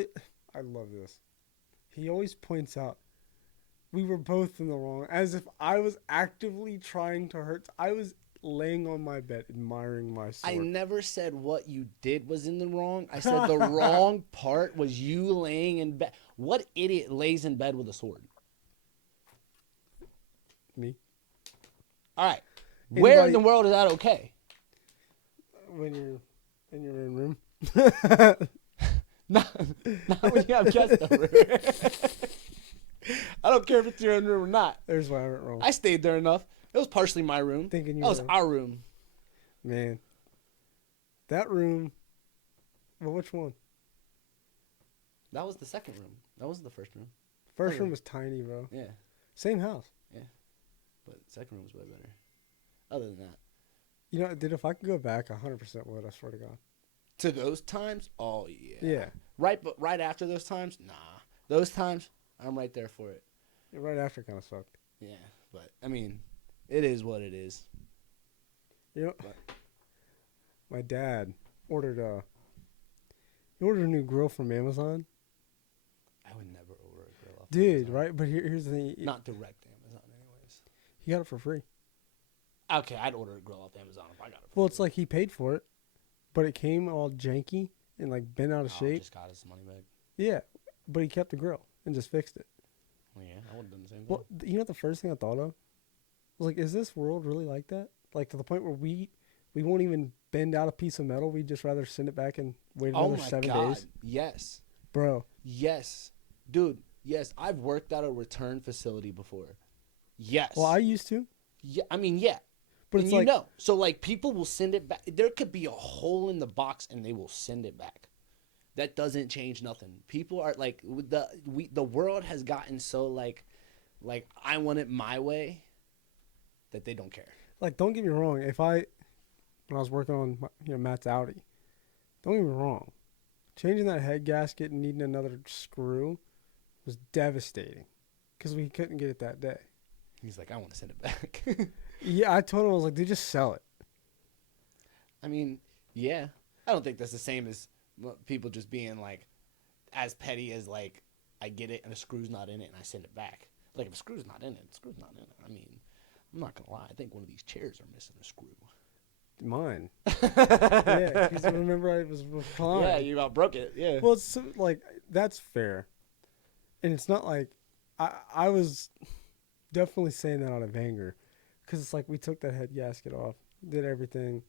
I love this. He always points out we were both in the wrong, as if I was actively trying to hurt. I was laying on my bed, admiring my sword. I never said what you did was in the wrong. I said the wrong part was you laying in bed. What idiot lays in bed with a sword? Me. All right. Where in Anybody- the world is that okay? When you're in your own room. Not when you have guests over. I don't care if it's your own room or not. There's why I went wrong. I stayed there enough. It was partially my room. Thinking you That was were- our room. Man, that room. Well, which one? That was the second room. That wasn't the first room. First Oh. room was tiny, bro. Yeah. Same house. But the second room was way better. Other than that. You know, dude, if I could go back, 100% would. I swear to God. To those times? Oh, yeah. Yeah. Right after those times? Nah. Those times, I'm right there for it. Right after kind of sucked. Yeah. But, I mean, it is what it is. You know, What? my dad ordered he ordered a new grill from Amazon. I would never order a grill off Dude, Amazon. right? But here's the thing. Not direct Amazon, anyways. He got it for free. Okay, I'd order a grill off Amazon if I got it. Well, it's like he paid for it, but it came all janky and like bent out of shape. Just got his money back. Yeah, but he kept the grill and just fixed it. Well, yeah, I would have done the same thing. Well, you know what the first thing I thought of? I was like, is this world really like that? Like to the point where we won't even bend out a piece of metal. We'd just rather send it back and wait Oh another my 7 God. days. Yes. Bro, Yes. Dude, yes. I've worked at a return facility before. Yes. well, I used to, Yeah, I mean, yeah. but And it's you like, know. So, like, people will send it back. There could be a hole in the box and they will send it back. That doesn't change nothing. People are, like, the world has gotten so, like, I want it my way that they don't care. like, don't get me wrong. When I was working on, Matt's Audi, don't get me wrong. Changing that head gasket and needing another screw was devastating because we couldn't get it that day. He's like, I want to send it back. Yeah, I told him, I was like, dude, just sell it. I mean, yeah. I don't think that's the same as people just being like as petty as like I get it and the screw's not in it and I send it back. Like if a screw's not in it, the screw's not in it. I mean, I'm not gonna lie. I think one of these chairs are missing a screw. Mine. Yeah, because remember I was replying. Yeah, you about broke it. Yeah. Well, it's so, like that's fair, and it's not like I was definitely saying that out of anger, because it's like we took that head gasket off, did everything,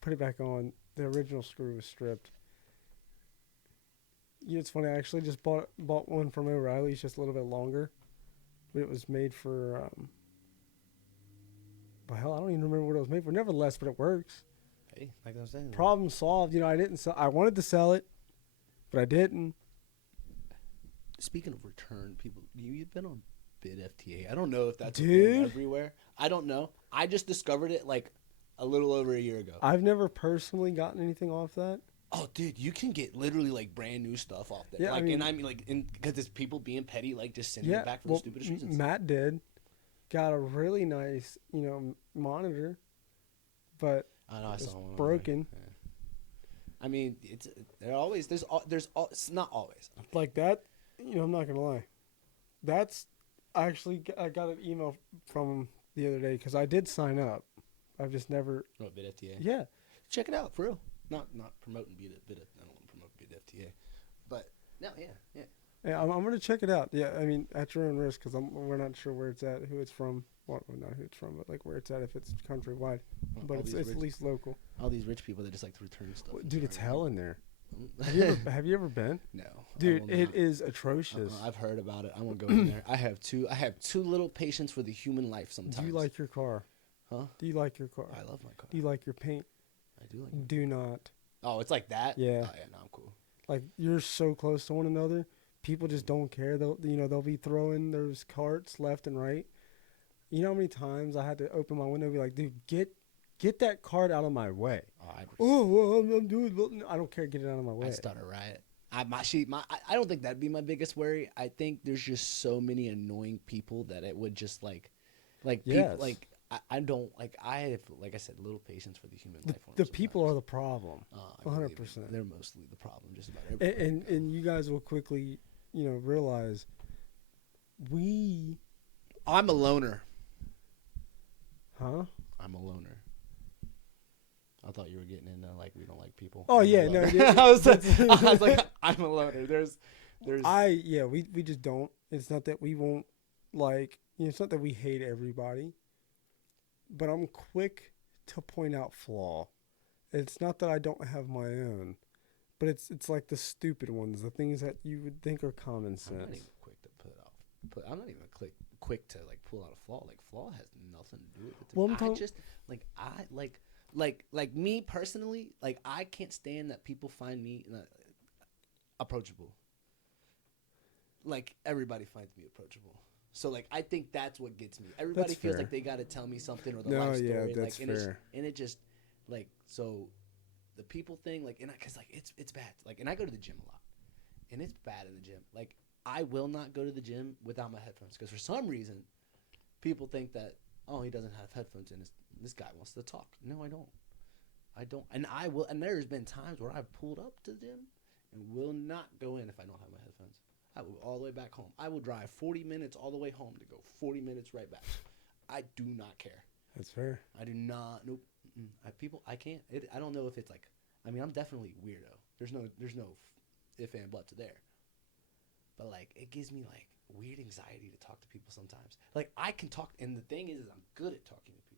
put it back on. The original screw was stripped. Yeah, it's funny. I actually just bought one from O'Reilly's, just a little bit longer, but it was made for. Well, hell, I don't even remember what it was made for. Nevertheless, but it works. Hey, like I was saying. Problem solved. I didn't sell. I wanted to sell it, but I didn't. Speaking of return, people, you've been on Bid FTA. I don't know if that's a Dude. thing everywhere. I don't know. I just discovered it like a little over a year ago. I've never personally gotten anything off that. Oh, dude, you can get literally like brand new stuff off there. Yeah, like, I mean- and I mean, like, because it's people being petty, like just sending Yeah, it back for well, the stupidest reasons. Matt did. Got a really nice, monitor, but I know, I it's saw one. broken. Yeah. I mean, it's not always. like that. I'm not gonna lie. That's actually I got an email from him the other day because I did sign up. I've just never. What, Bid FTA? Yeah, Check it out for real. Not promoting Bid. I don't want to promote Bid FTA, but no, yeah. yeah. I'm gonna check it out. Yeah, I mean at your own risk because we're not sure where it's at, who it's from. Well, not who it's from, but like where it's at if it's countrywide. Well, But all it's these at rich- least local. all these rich people that just like to return stuff. Dude, it's hell in there. Have you ever been? No, Dude, it is atrocious. I've heard about it. I won't go in there. I have too little patience for the human life sometimes. Do you like your car? Huh? Do you like your car? I love my car. Do you like your paint? I do like. Do not. Oh, it's like that. Yeah. Oh, yeah. No, I'm cool. Like, you're so close to one another. People just don't care. They'll be throwing those carts left and right. You know how many times I had to open my window and be like, dude, get that cart out of my way. Oh, Well, I'm doing. I don't care. Get it out of my way. I stutter riot. I don't think that'd be my biggest worry. I think there's just so many annoying people that it would just like Yes. people like I don't like I have, like I said, little patience for the human life. The people are the problem. 100%. They're mostly the problem. Just about everybody. And you guys will quickly, realize I'm a loner. Huh? I'm a loner. I thought you were getting into like we don't like people. Oh I'm a yeah, no. loner. Yeah, I was like I'm a loner. There's. we just don't. It's not that we won't like. It's not that we hate everybody. But I'm quick to point out flaw. It's not that I don't have my own, but it's like the stupid ones, the things that you would think are common sense. I'm not even quick to I'm not even quick to like pull out a flaw. Like flaw has nothing to do with it. Well, like me personally, like I can't stand that people find me approachable. Like everybody finds me approachable. So like I think that's what gets me. Everybody feels like they got to tell me something or the life story. Yeah, that's like, fair. And it just like so the people thing like because like it's bad. Like and I go to the gym a lot, and it's bad in the gym. Like I will not go to the gym without my headphones because for some reason people think that he doesn't have headphones in. This guy wants to talk. No, I don't. And I will. And there's been times where I've pulled up to the gym and will not go in if I don't have my headphones. I will go all the way back home. I will drive 40 minutes all the way home to go 40 minutes right back. I do not care. That's fair. I do not. Nope. I can't. I don't know if it's like. I mean, I'm definitely a weirdo. There's no if and buts there. But like, it gives me like weird anxiety to talk to people sometimes. Like I can talk, and the thing is I'm good at talking to people.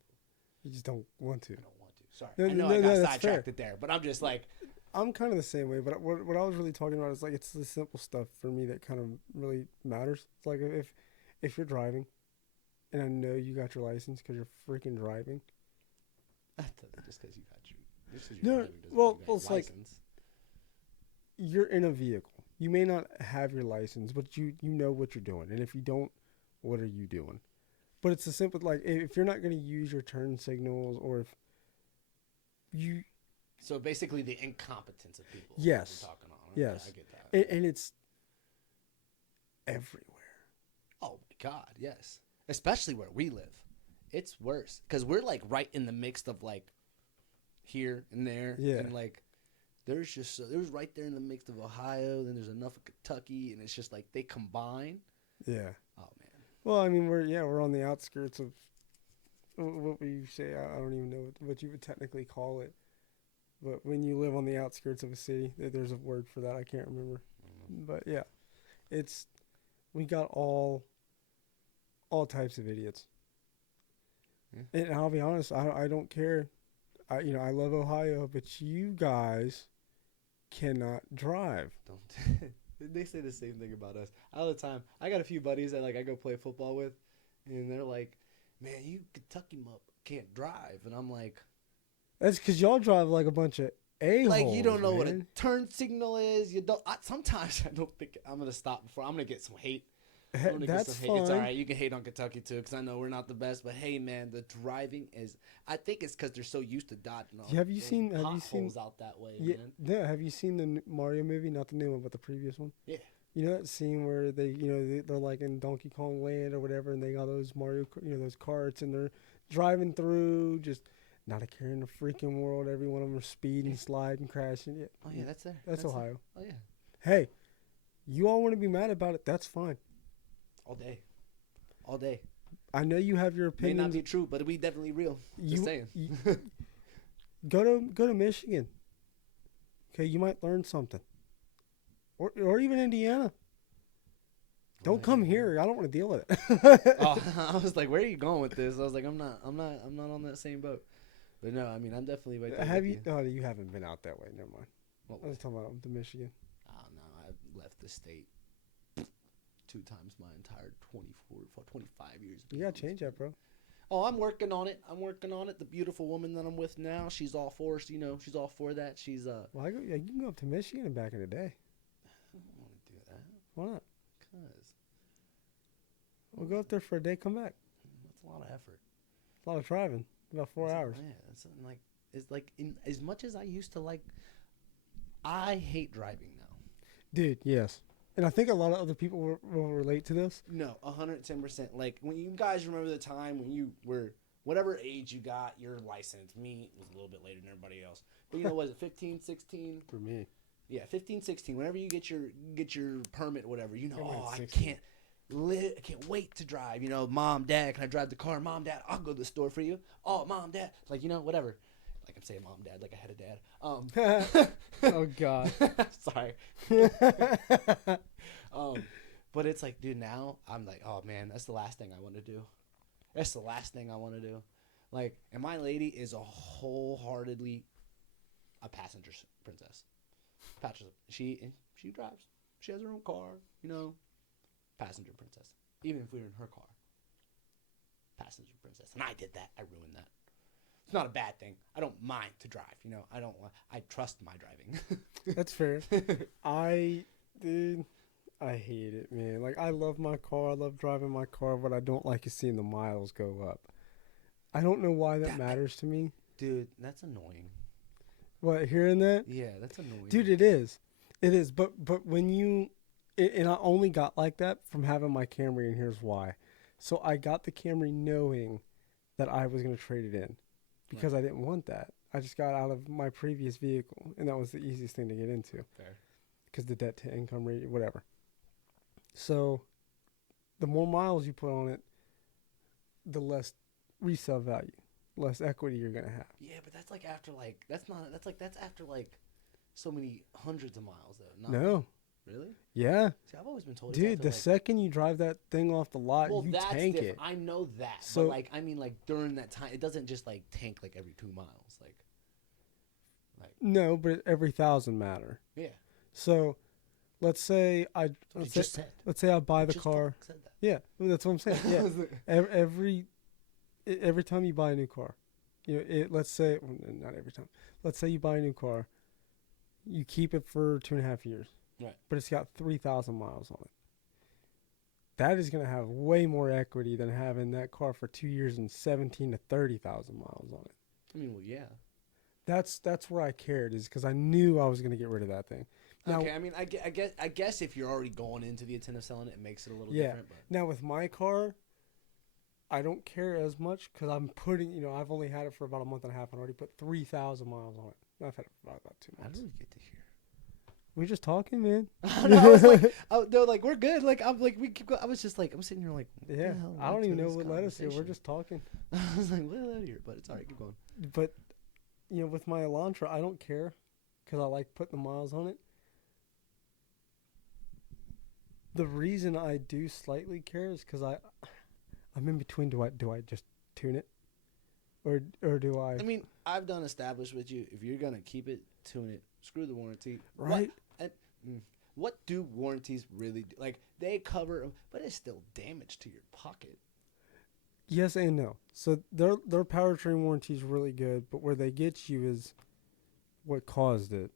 You just don't want to. I don't want to. Sorry. No, I know no, I got that's sidetracked fair. there, but I'm just like. I'm kind of the same way, but what I was really talking about is like it's the simple stuff for me that kind of really matters. It's like if you're driving, and I know you got your license because you're freaking driving. Just because you got your, just 'cause No, you're driving doesn't well, mean you got it's your like- license. You're in a vehicle. You may not have your license, but you know what you're doing, and if you don't, what are you doing? But it's a simple like if you're not going to use your turn signals or if you. So basically, the incompetence of people. Yes. We're talking on. Okay, Yes. I get that. And it's everywhere. Oh my God, yes. Especially where we live, it's worse because we're like right in the mix of like here and there. Yeah. And like there's right there in the mix of Ohio. Then there's enough of Kentucky, and it's just like they combine. Yeah. Oh man. Well, I mean, we're on the outskirts of what we say. I don't even know what you would technically call it. But when you live on the outskirts of a city, there's a word for that. I can't remember. But yeah, we got all types of idiots. Yeah. And I'll be honest, I don't care. I love Ohio, but you guys cannot drive. Don't. They say the same thing about us all the time. I got a few buddies that like I go play football with, and they're like, "Man, you Kentucky mup can't drive," and I'm like. That's because y'all drive like a bunch of a-holes, Like you don't know what a man. turn signal is. You don't. Sometimes I don't think I'm gonna stop before I'm gonna get some hate. I'm gonna get That's some fine. hate. It's all right. You can hate on Kentucky too, because I know we're not the best. But hey, man, the driving is. I think it's because they're so used to dodging all. Have you those seen potholes out that way, Yeah, man? yeah. Have you seen the Mario movie? Not the new one, but the previous one. Yeah. You know that scene where they're like in Donkey Kong Land or whatever, and they got those those carts, and they're driving through, just not a care in the freaking world. Every one of them are speeding, sliding, crashing. Yeah. Oh yeah, that's there. That's Ohio. Oh yeah. Hey, you all want to be mad about it? That's fine. All day. All day. I know you have your May opinions. not be true, but it be definitely real. Just saying. Go to Michigan. Okay, you might learn something. Or even Indiana. Don't come here. I don't want to deal with it. Oh, I was like, where are you going with this? I was like, I'm not on that same boat. But no, I mean, I'm definitely right there. Have with you? Oh, you haven't been out that way. Never mind. What I was was it? talking about the Michigan. Oh no, I left the state 2 times my entire 25 years. You being gotta on this change that, planet. bro. Oh, I'm working on it. I'm working on it. The beautiful woman that I'm with now, she's all for us. She's all for that. She's Well, yeah, you can go up to Michigan and back in the day. I don't want to do that Why not? because We'll go up there for a day, come back. that's a lot of effort. It's a lot of driving. About 4 hours. Yeah, that's something like it's like in as much as I used to like. I hate driving now. Dude, yes. And I think a lot of other people will relate to this. No, 110%. Like when you guys remember the time when you were whatever age you got your license. Me was a little bit later than everybody else. But was it 15, 16? For me. Yeah, 15, 16. Whenever you get your permit, whatever, I went I 16. can't wait to drive. Mom, dad, can I drive the car? Mom, dad, I'll go to the store for you. Oh, mom, dad, like whatever. Like I'm saying, mom, dad, like I had a dad. Oh, God. Sorry. But it's like, dude, now I'm like, oh man, that's the last thing I want to do. That's the last thing I want to do. Like, and my lady is a wholeheartedly a passenger princess. She drives. She has her own car. Passenger princess. Even if we were in her car, passenger princess. And I did that. I ruined that. It's not a bad thing. I don't mind to drive. I trust my driving. That's fair. Dude, I hate it, man. Like, I love my car. I love driving my car. What I don't like is seeing the miles go up. I don't know why that matters to me. Dude, that's annoying. What, hearing that? Yeah, that's annoying. Dude, it is. It is. But when you... And I only got like that from having my Camry, and here's why. So I got the Camry knowing that I was going to trade it in because I didn't want that. I just got out of my previous vehicle, and that was the easiest thing to get into. Fair. Because the debt to income rate, whatever. So the more miles you put on it, the less resale value, less equity you're going to have. Yeah, but that's like after that's after so many hundreds of miles though. No. Really? Yeah. See, I've always been told. Dude, the second you drive that thing off the lot, you tank it. I know that. So, but during that time, it doesn't just tank every 2 miles. No, but every 1,000 matter. Yeah. So, let's say I buy the car. Said that. Yeah, that's what I'm saying. Yeah. every time you buy a new car, let's say not every time. Let's say you buy a new car, you keep it for 2.5 years. Right. But it's got 3,000 miles on it. That is going to have way more equity than having that car for 2 years and 17 to 30,000 miles on it. I mean, well, yeah. That's where I cared, is because I knew I was going to get rid of that thing. Now, okay, I mean, I guess if you're already going into the intent of selling it, it makes it a little different. But. Now with my car, I don't care as much because I'm putting, I've only had it for about a month and a half. I already put 3,000 miles on it. I've had it for about 2 months. How do we get to here? We're just talking, man. No, I was like, no, we're good. I'm like, we keep going. I was just I'm sitting here yeah. I don't even know what led us here. We're just talking. I was like, what led us here? But it's all right. Keep going. But, with my Elantra, I don't care because I like putting the miles on it. The reason I do slightly care is because I'm in between. Do I just tune it, or do I? I mean, I've done established with you. If you're gonna keep it, tune it. Screw the warranty. Right. What do warranties really do? They cover, but it's still damage to your pocket. Yes and no. So their powertrain warranty is really good, but where they get you is what caused it.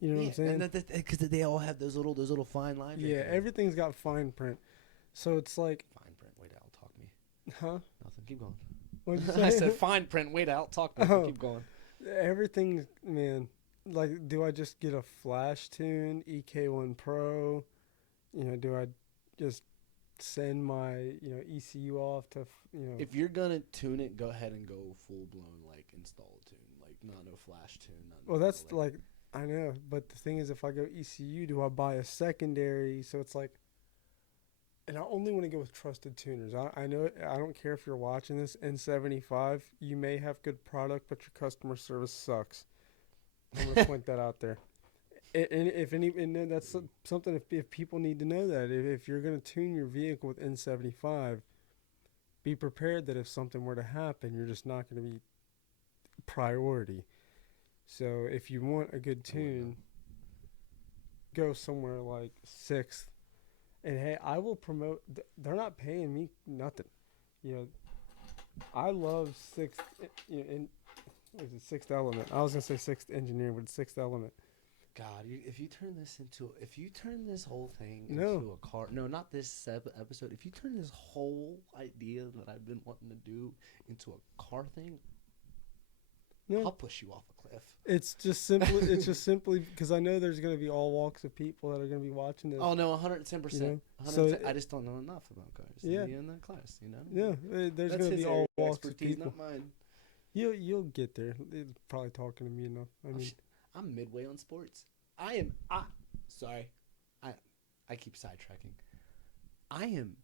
You know what I'm saying? Because they all have those little fine lines. Yeah, everything's got fine print. So it's like fine print. Wait, out talk me. Huh? Nothing. Keep going. What'd you say? I said fine print. Wait, out talk me. Keep going. Everything, man. Do I just get a flash tune, EK1 Pro? Do I just send my, ECU off to, If you're going to tune it, go ahead and go full blown, install tune. Not no flash tune. Well, that's I know. But the thing is, if I go ECU, do I buy a secondary? So it's and I only want to go with trusted tuners. I know I don't care if you're watching this, N75, you may have good product, but your customer service sucks. I'm going to point that out there. And that's something if people need to know that. If you're going to tune your vehicle with N75, be prepared that if something were to happen, you're just not going to be priority. So if you want a good tune, go somewhere like Sixth. And hey, I will promote. They're not paying me nothing. You know, I love Sixth. You know, in what is it, Sixth Element? I was gonna say Sixth Engineering, but it's Sixth Element. God, if you turn this whole thing No. into a car, no, not this episode. If you turn this whole idea that I've been wanting to do into a car thing, No, I'll push you off a cliff. it's just simply because I know there's gonna be all walks of people that are gonna be watching this. Oh no, 110%. You know? 110%. So I just don't know enough about cars. Yeah. To be in that class, you know. Yeah, there's That's gonna his be area all of walks of expertise, people. not mine. You'll get there. They're probably talking to me enough. I mean, I'm midway on sports. Sorry, I keep sidetracking. I am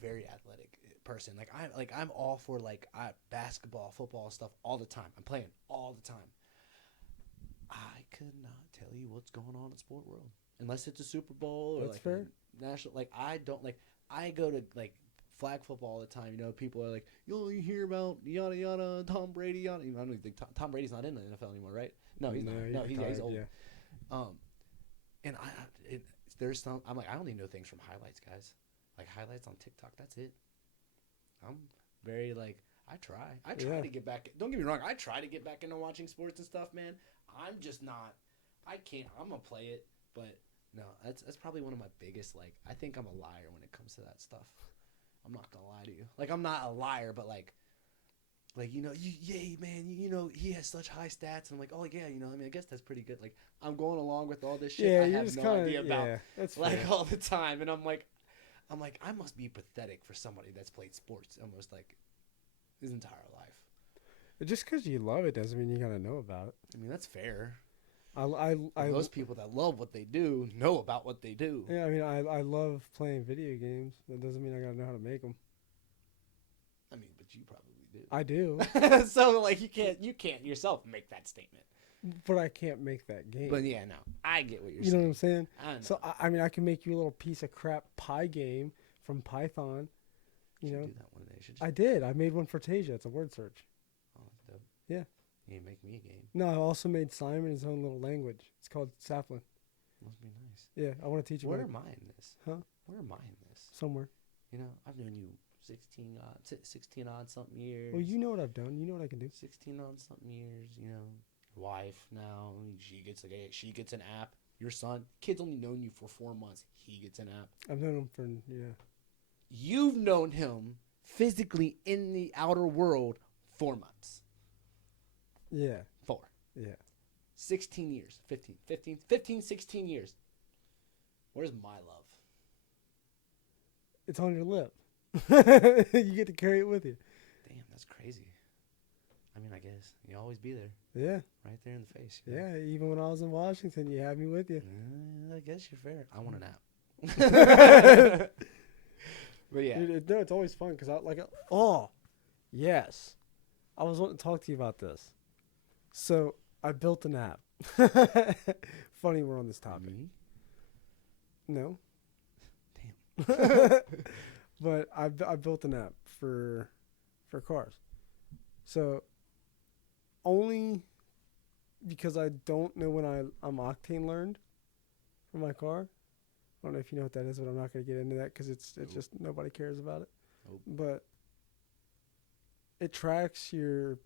very athletic person. I'm all for basketball, football stuff all the time. I'm playing all the time. I could not tell you what's going on in sport world unless it's a Super Bowl or That's fair. a national. I don't I go to flag football all the time. You know, people are like, you hear about yada yada, Tom Brady yada. I don't even think Tom Brady's not in the NFL anymore, right? No, he's not. No, he's retired, old. Yeah. And there's some. I'm like, I only know things from highlights, guys. Like highlights on TikTok. That's it. I'm very I try to get back. Don't get me wrong. I try to get back into watching sports and stuff, man. I'm just not. I can't. I'm gonna play it, but no. That's probably one of my biggest. I think I'm a liar when it comes to that stuff. I'm not gonna lie to you. I'm not a liar, but yay, man, he has such high stats. And I'm like, oh yeah, I guess that's pretty good. I'm going along with all this shit. Yeah, I you're have just no kinda, idea about yeah, that's fair. all the time, and I'm like, I must be pathetic for somebody that's played sports almost his entire life. Just because you love it doesn't mean you gotta know about it. I mean, that's fair. Most people that love what they do know about what they do. Yeah, I mean, I love playing video games. That doesn't mean I gotta know how to make them. I mean, but you probably do. I do, So you can't yourself make that statement. but I can't make that game. But yeah, no, I get what you're You saying. know what I'm saying? I know. So I mean, I can make you a little piece of crap pie game from Python. You should know, do that one day. Should you? I did. I made one for Tasia. It's a word search. Oh, that's dope. Yeah. You make me a game. No, I also made Simon his own little language. It's called Saplin. Must be nice. Yeah, I want to teach you. Where am I in this? Huh? Where am I in this? Somewhere. I've known you 16 odd something years. Well, you know what I've done. You know what I can do. 16 odd something years. Your wife now. She gets an app. Your son, kid's only known you for 4 months. He gets an app. I've known him for You've known him physically in the outer world 4 months. Yeah. 4. Yeah. 16 years. 16 years. Where's my love? It's on your lip. You get to carry it with you. Damn, that's crazy. I mean, I guess. You'll always be there. Yeah. Right there in the face. Yeah. Even when I was in Washington, you had me with you. I guess you're fair. I want an app. But yeah. Dude, no, it's always fun because oh, yes. I was wanting to talk to you about this. So I built an app. Funny we're on this topic. Me? No. Damn. But I built an app for cars. So only because I don't know when I'm octane learned for my car. I don't know if you know what that is, but I'm not going to get into that because it's just nobody cares about it. Nope. But it tracks your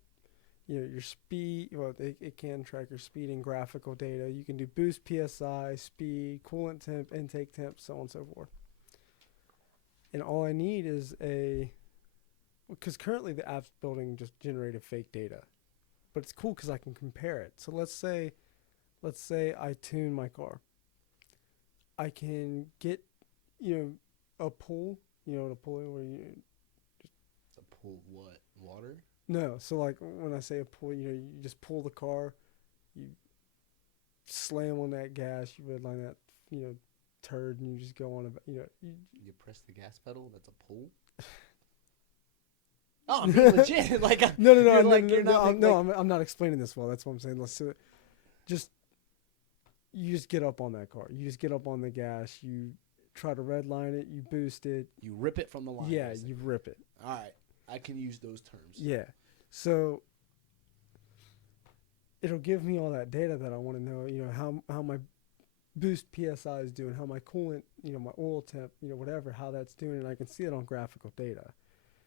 speed. Well, it can track your speed and graphical data. You can do boost PSI, speed, coolant temp, intake temp, so on and so forth. And all I need is because currently the app's building just generated fake data, but it's cool because I can compare it. So let's say I tune my car. I can get, a pull, the pulling where you It's a pull what? Water? no. So like when I say a pull, you just pull the car, you slam on that gas, you redline that, turd, and you just go on You press the gas pedal. That's a pull. Oh, I'm being legit. I'm not explaining this well. That's what I'm saying. Let's do it. You just get up on that car. You just get up on the gas. You try to redline it. You boost it. You rip it from the line. Yeah, you rip it. All right, I can use those terms. Yeah. So it'll give me all that data that I want to know. You know, how my boost PSI is doing, how my coolant, you know, my oil temp, you know, whatever, how that's doing, and I can see it on graphical data.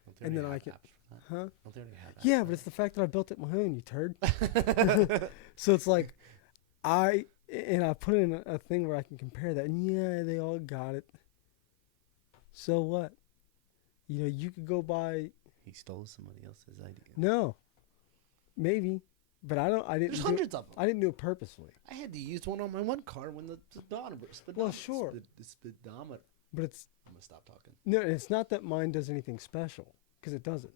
Don't they And then already I have can, apps for that? huh? Don't they already have apps Yeah, for but it's the fact that I built it my own, you turd. that? So it's like, I put in a thing where I can compare that, and yeah, they all got it. So what? You know, you could go buy. He stole somebody else's idea. No, maybe, but I didn't. There's do hundreds of them. I didn't do it purposely. I had to use one on my one car when the speedometer. Well, sure. The speedometer. But it's I'm gonna stop talking. no, it's not that mine does anything special, because it doesn't,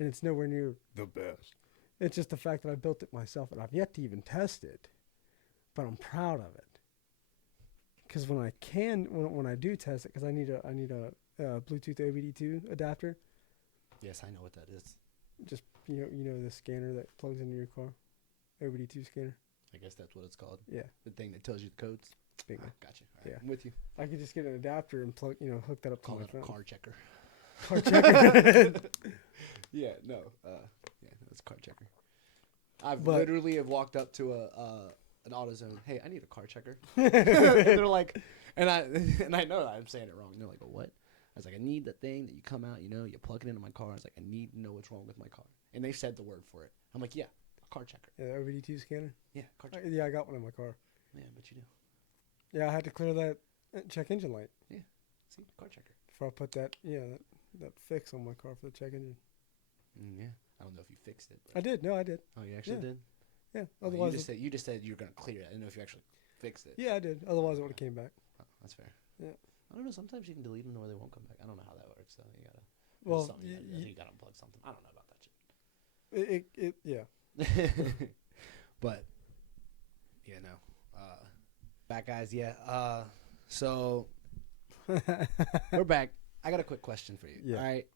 and it's nowhere near the best. It's just the fact that I built it myself, and I've yet to even test it, but I'm proud of it. Because when I do test it, because I need a Bluetooth OBD2 adapter. Yes, I know what that is. Just you know the scanner that plugs into your car, OBD2 scanner. I guess that's what it's called. Yeah, The thing that tells you the codes. bingo. Gotcha. All right, Yeah. I'm with you. I could just get an adapter and hook that up Call to my it a phone. car checker. Car checker. Yeah, no. It's a car checker. I've But- literally have walked up to an AutoZone. Hey, I need a car checker. And they're like, and I know that I'm saying it wrong. And they're like, what? I was like, I need the thing that you come out, you plug it into my car. I was like, I need to know what's wrong with my car. And they said the word for it. I'm like, yeah, a car checker. Yeah, OBD2 scanner. Yeah, car checker. Yeah, I got one in my car. Yeah, but you do. Yeah, I had to clear that check engine light See, car checker. before I put that that fix on my car for the check engine. Yeah. I don't know if you fixed it. I did. No, I did. Oh, you actually Yeah. did? Yeah. Oh, Otherwise, you just said you were gonna clear it. I didn't know if you actually fixed it. yeah, I did. Otherwise, it would have came back. Oh, that's fair. Yeah. I don't know. Sometimes you can delete them or they won't come back. I don't know how that works. So you gotta. Well, something you gotta unplug something. I don't know about yeah. that shit. But yeah, no. Back guys, yeah. So we're back. I got a quick question for you. Yeah. All right.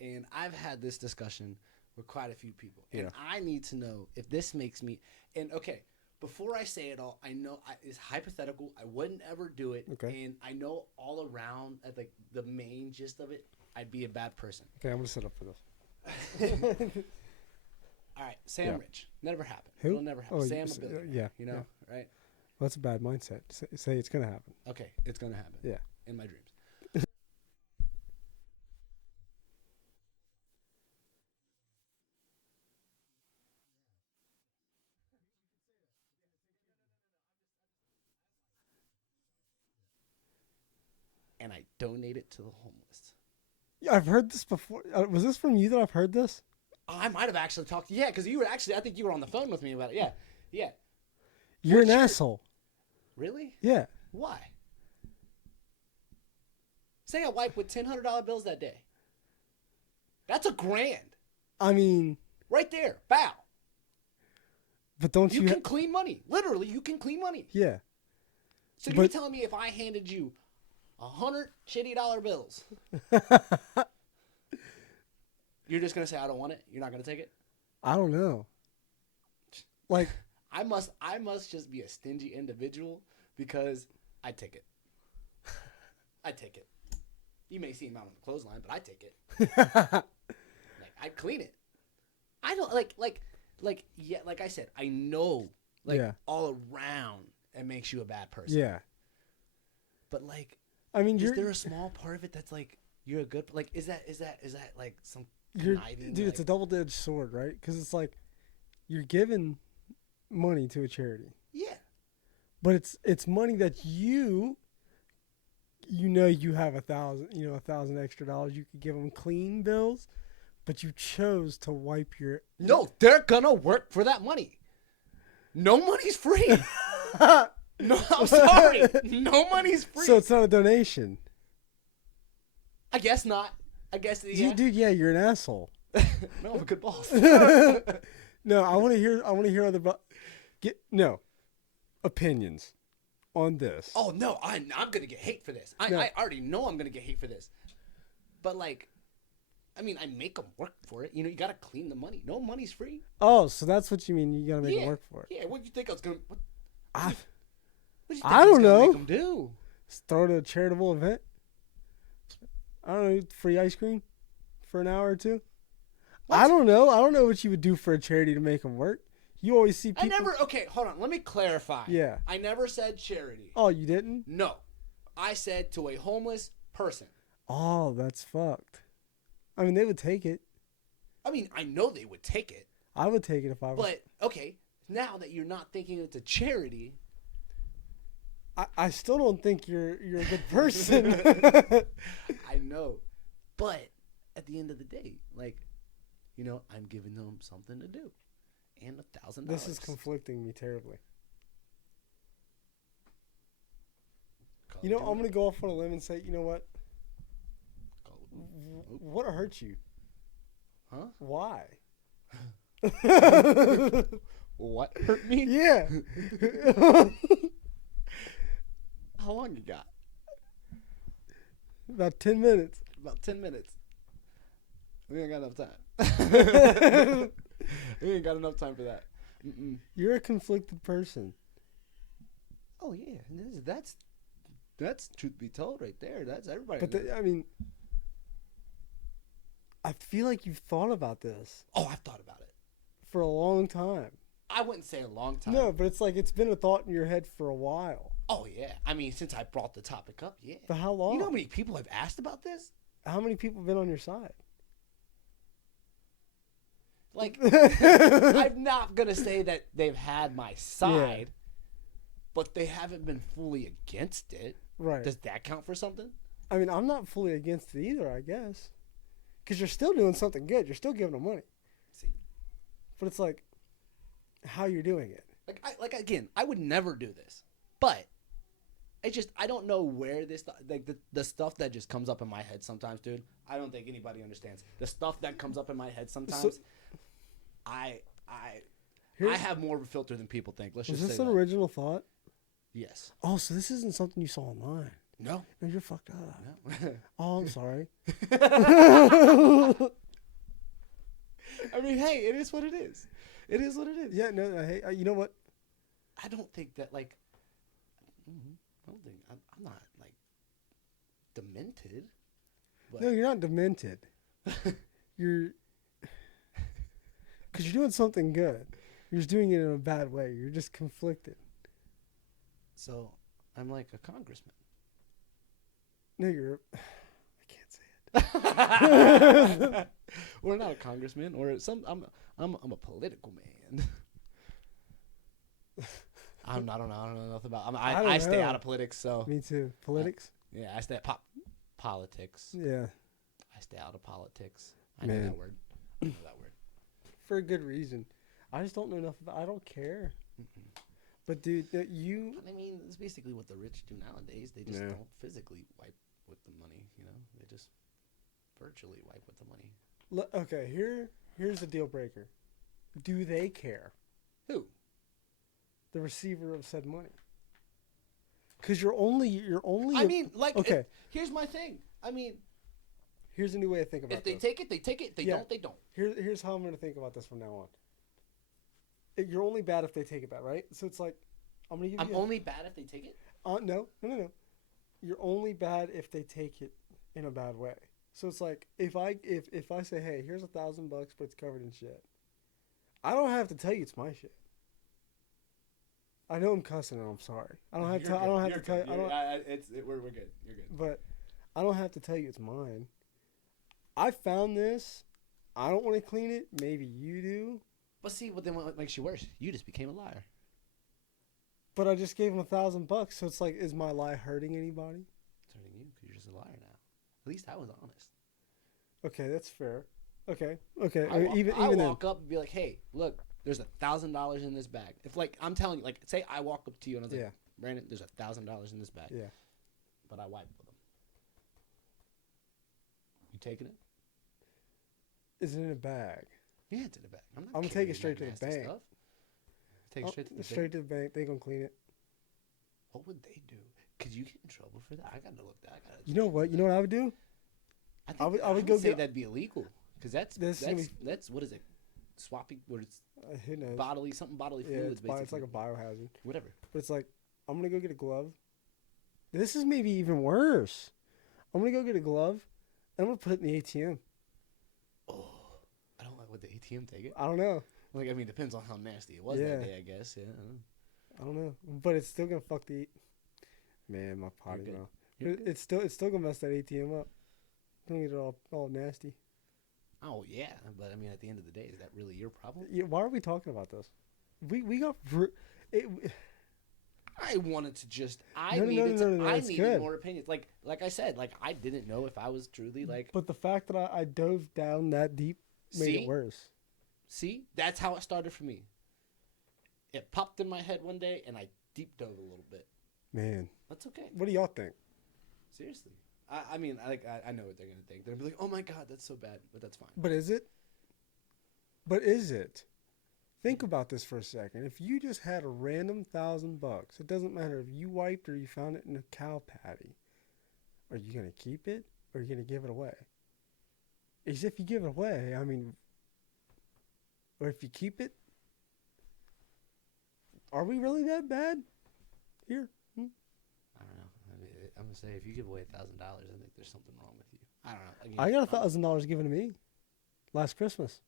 And I've had this discussion with quite a few people, and Yeah. I need to know if this makes me. And okay, before I say it all, I know it's hypothetical. I wouldn't ever do it. Okay. And I know all around at like the main gist of it, I'd be a bad person. Okay, I'm gonna sit up for this. All right, Sam Yeah. Rich. Never happened. Who? It'll never happen. Oh, Sam s- Ability. yeah, You know, right? Well, that's a bad mindset. Say it's gonna happen. Okay, it's gonna happen. Yeah. In my dreams. And I donate it to the homeless. Yeah, I've heard this before. Was this from you that I've heard this? I might have actually talked. Yeah, because you were actually. I think you were on the phone with me about it. Yeah, yeah. You're an What's your- asshole. Really? Yeah. Why? Say I wipe with $1,000 bills that day. That's $1,000 I mean, right there. Bow. but don't You you? can clean money. Literally, you can clean money. Yeah. So you're But- telling me if I handed you 100 shitty dollar bills, you're just gonna say I don't want it? You're not gonna take it? I don't know. Like, I must just be a stingy individual because I take it. I take it. You may see him out on the clothesline, but I take it. Like I clean it. I don't like yeah, like I said, I know Yeah. all around it makes you a bad person. yeah. But like I mean, is you're there a small part of it that's like you're a good like is that like some you're conniving, dude. It's a like- double-edged sword, right? Because it's like you're giving money to a charity, yeah. but it's money that you have $1,000 extra dollars you could give them clean bills, but you chose to wipe your No, they're gonna work for that money. No money's free. No, I'm sorry. No money's free. So it's not a donation. I guess not. I guess yeah. Dude, yeah, you're an asshole. No, I'm a good boss. No, I want to hear other opinions on this. Oh no, I'm gonna get hate for this. No. I already know I'm gonna get hate for this. But like, I mean, I make them work for it. You gotta clean the money. No money's free. Oh, so that's what you mean? You gotta make Yeah. it work for it. Yeah. What do you think I was gonna? What I do you think I was don't gonna know. Make 'em do? throw it at a charitable event. I don't know, free ice cream for an hour or two. What? I don't know. I don't know what you would do for a charity to make them work. You always see I people. never. Okay, hold on. Let me clarify. Yeah. I never said charity. Oh, you didn't? No, I said to a homeless person. Oh, that's fucked. I mean, they would take it. I mean, I know they would take it, I would take it if I was. but okay. Now that you're not thinking it's a charity, I still don't think you're a good person. I know, but at the end of the day, like, you know, I'm giving them something to do, and $1,000. This is conflicting me terribly. You know, I'm gonna go off on a limb and say, you know what? What hurt you? Huh? Why? What hurt me? Yeah. How long you got? About 10 minutes. About 10 minutes. We ain't got enough time. We ain't got enough time for that. Mm-mm. You're a conflicted person. Oh yeah, that's truth be told right there. That's everybody. But I mean, I feel like you've thought about this Oh, I've thought about it. for a long time. I wouldn't say a long time. No, but it's like it's been a thought in your head for a while. Oh yeah. I mean, since I brought the topic up, yeah. But how long? You know how many people have asked about this? How many people have been on your side? Like, I'm not gonna say that they've had my side, but they haven't been fully against it. Right. Does that count for something? I mean, I'm not fully against it either, I guess. Because you're still doing something good. You're still giving them money. See, But it's like how you're doing it. like again, I would never do this, but I don't know where this like the stuff that just comes up in my head sometimes, dude. I don't think anybody understands the stuff that comes up in my head sometimes. So, I Here's- have more of a filter than people think. Let's Was just this say an that. original thought? Yes. Oh, so this isn't something you saw online. No. No, you're fucked up. No. Oh, I'm sorry. I mean, hey, it is what it is. It is what it is. Yeah, no, hey, you know what? I don't think that like. I don't think I'm not like demented. But No, you're not demented. You're because you're doing something good. You're just doing it in a bad way. You're just conflicted. So I'm like a congressman. No, you're. I can't say it. Or not a congressman, or some. I'm a political man. I don't know nothing about. I stay out of politics, so Me too. Politics. yeah, I stay politics. Yeah, I stay out of politics. I know Man. that word. I know that word. for a good reason. I just don't know enough about. I don't care. But dude, you. I mean, it's basically what the rich do nowadays. They just Yeah. don't physically wipe with the money. You know, they just virtually wipe with the money. Okay, here's the deal breaker. Do they care? Who? The receiver of said money. Because you're only. I mean, like, okay. here's my thing. I mean, Here's a new way to think about if they this. take it, they take it. If they Yeah. don't, they don't. Here's how I'm going to think about this from now on. You're only bad if they take it bad, right? So it's like, I'm going to give I'm you. only bad if they take it. No. You're only bad if they take it in a bad way. So it's like if I say, hey, here's $1,000, but it's covered in shit. I don't have to tell you it's my shit. I know I'm cussing and I'm sorry. I don't have to. I don't have to tell you. We're good. You're good. But I don't have to tell you it's mine. I found this. I don't want to clean it. Maybe you do. But see, what makes you worse? You just became a liar. But I just gave him $1,000, so it's like, is my lie hurting anybody? It's hurting you because you're just a liar now. At least I was honest. Okay, that's fair. Okay. I Even walk up and be like, "Hey, look, there's $1,000 in this bag." If like I'm telling you, like, say I walk up to you and I was like, Yeah. "Brandon, there's $1,000 in this bag." Yeah. But I wipe with them. You taking it? Is it in a bag? Yeah, it's in the bag. I'm not. I'm gonna take carrying it straight that to the nasty bank. stuff. Take it straight to the bank. Straight to the bank. They gonna clean it. What would they do? Could you get in trouble for that? I gotta look that. You know what? You know what I would do? I would go go say get- that'd be illegal because that's what is it? Swapping where it's Who knows? bodily Yeah, fluids basically. it's like a biohazard. Whatever. But it's like, I'm gonna go get a glove. This is maybe even worse. I'm gonna go get a glove. And I'm gonna put it in the ATM. Oh, I don't like. Would the ATM take it? I don't know. Like, I mean, depends on how nasty it was Yeah. that day, I guess. Yeah. I don't know, but it's still gonna fuck the. Man, my potty good. mouth. You're good. It's still gonna mess that ATM up. Don't get it all nasty. Oh yeah, but I mean, at the end of the day, is that really your problem? Yeah, why are we talking about this? We got it. I wanted to just. I No, needed to. I it's needed good. more opinions. Like I said, like I didn't know if I was truly like. But the fact that I dove down that deep made See, it worse. see, that's how it started for me. It popped in my head one day, and I deep dove a little bit. Man, That's okay. what do y'all think? Seriously. I mean, I know what they're gonna think. They're gonna be like, "Oh my god, that's so bad," but that's fine. But is it? But is it? Think about this for a second. If you just had a random $1,000, it doesn't matter if you wiped or you found it in a cow patty. Are you gonna keep it or are you gonna give it away? As if you give it away, I mean, or if you keep it, are we really that bad? Here, I don't know. I mean, I'm gonna say if you give away $1,000, I think there's something wrong with you. I don't know. Again, I got $1,000 given to me last Christmas.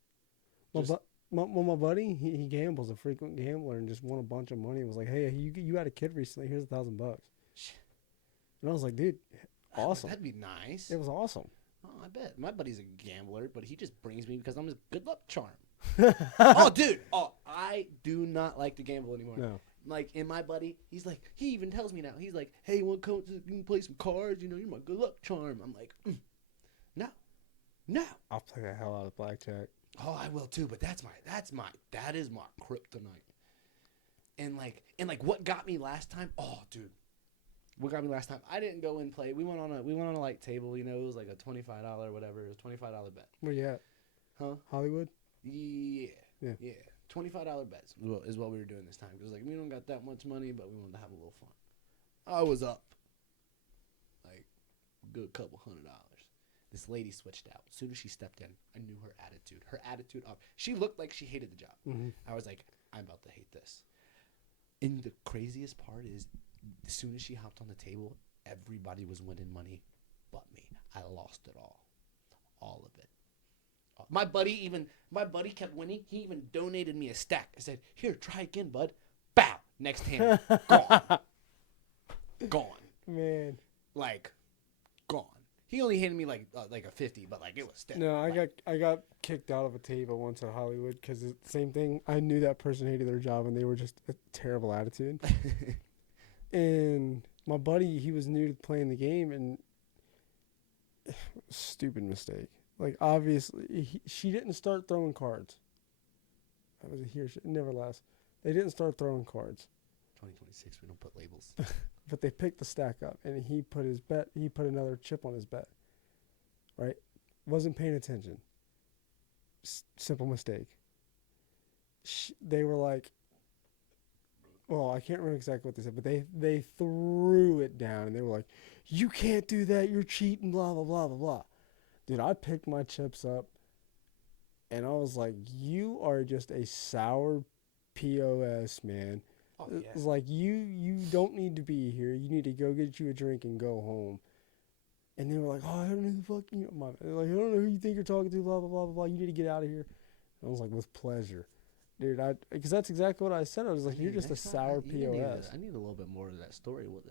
Just- My buddy, he gambles, a frequent gambler, and just won a bunch of money. And was like, "Hey, you had a kid recently. Here's $1,000." And I was like, "Dude, awesome! That'd be nice. It was awesome." Oh, I bet. My buddy's a gambler, but he just brings me because I'm his good luck charm. Oh, dude. Oh, I do not like to gamble anymore. No, Like, in my buddy, he's like, he even tells me now, he's like, "Hey, you want to come to play some cards? You know, you're my good luck charm." I'm like, no. No. I'll play the hell out of blackjack. Oh, I will too, but that is my kryptonite. And like what got me last time? Oh, dude. What got me last time? I didn't go and play. We went on a light table, you know, it was like a $25 whatever, it was a $25 bet. Where you at? Huh? Hollywood? Yeah. Yeah. Yeah. $25 bets is what we were doing this time. Because, like, we don't got that much money, but we wanted to have a little fun. I was up, like, a good couple $100. This lady switched out. As soon as she stepped in, I knew her attitude. She looked like she hated the job. Mm-hmm. I was like, I'm about to hate this. And the craziest part is, as soon as she hopped on the table, everybody was winning money but me. I lost it all. All of it. My buddy kept winning. He even donated me a stack. I said, "Here, try again, bud." Bow. Next hand. Gone. Gone. Man, Like, gone. He only handed me like a 50, but like it was still. no, I got kicked out of a table once at Hollywood because the same thing. I knew that person hated their job and they were just a terrible attitude. And my buddy, he was new to playing the game and stupid mistake. Like obviously, she didn't start throwing cards. That was a here. Nevertheless, they didn't start throwing cards. 2026, we don't put labels. But they picked the stack up, and he put his bet. He put another chip on his bet. Right, wasn't paying attention. Simple mistake. They were like, well, I can't remember exactly what they said, but they threw it down, and they were like, "You can't do that. You're cheating." Blah blah blah blah blah. Dude, I picked my chips up, and I was like, "You are just a sour POS, man." Oh, yeah. It's like you don't need to be here. You need to go get you a drink and go home. And they were like, "Oh, I don't know who the fuck you." Like, "I don't know who you think you're talking to." Blah blah blah blah blah. You need to get out of here. And I was like, "With pleasure, dude." Because that's exactly what I said. I was like, "You're just a Next time, sour you need POS." I need a little bit more of that story. What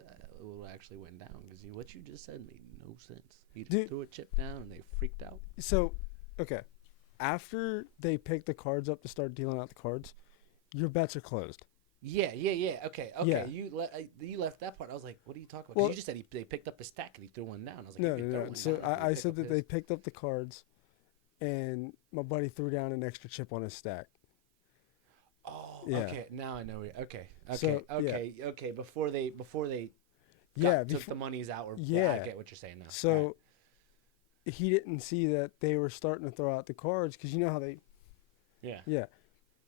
actually went down? Because what you just said made no sense. He Dude. threw a chip down and they freaked out. So, okay, after they pick the cards up to start dealing out the cards, your bets are closed. Yeah. Okay. Yeah. You left that part. I was like, what are you talking about? 'Cause Well- you just said they picked up a stack and he threw one down. I was like, No, if you no, throw no. one So down, if I you said pick that up they his- picked up the cards, and my buddy threw down an extra chip on his stack. Oh, Yeah. okay. Now I know. Okay. So, Okay. Before they Yeah, took the monies out. I Yeah. get what you're saying now. So Alright. he didn't see that they were starting to throw out the cards because you know how they. Yeah. Yeah,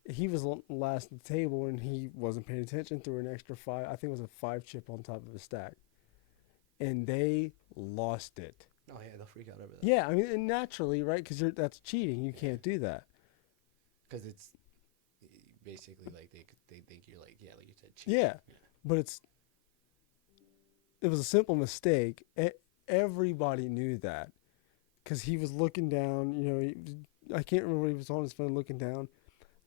he was last at the table and he wasn't paying attention. Threw an extra 5. I think it was a 5 chip on top of a stack, and they lost it. Oh yeah, they'll freak out over that. Yeah, I mean, and naturally, right? Because that's cheating. You can't do that. Because it's basically like they think you're like like you said. Cheating. Yeah, but it was a simple mistake. Everybody knew that because he was looking down. You know, I can't remember what he was on his phone looking down.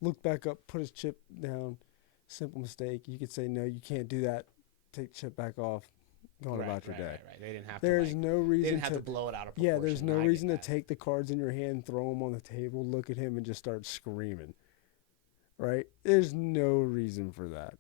look back up, put his chip down. Simple mistake. You could say, no, you can't do that. Take the chip back off. Going about your day. Right. They didn't have There's to. no They reason didn't have to. to blow it out of proportion. Yeah, there's no I get reason to that. take the cards in your hand, throw them on the table, look at him, and just start screaming. Right? There's no reason for that.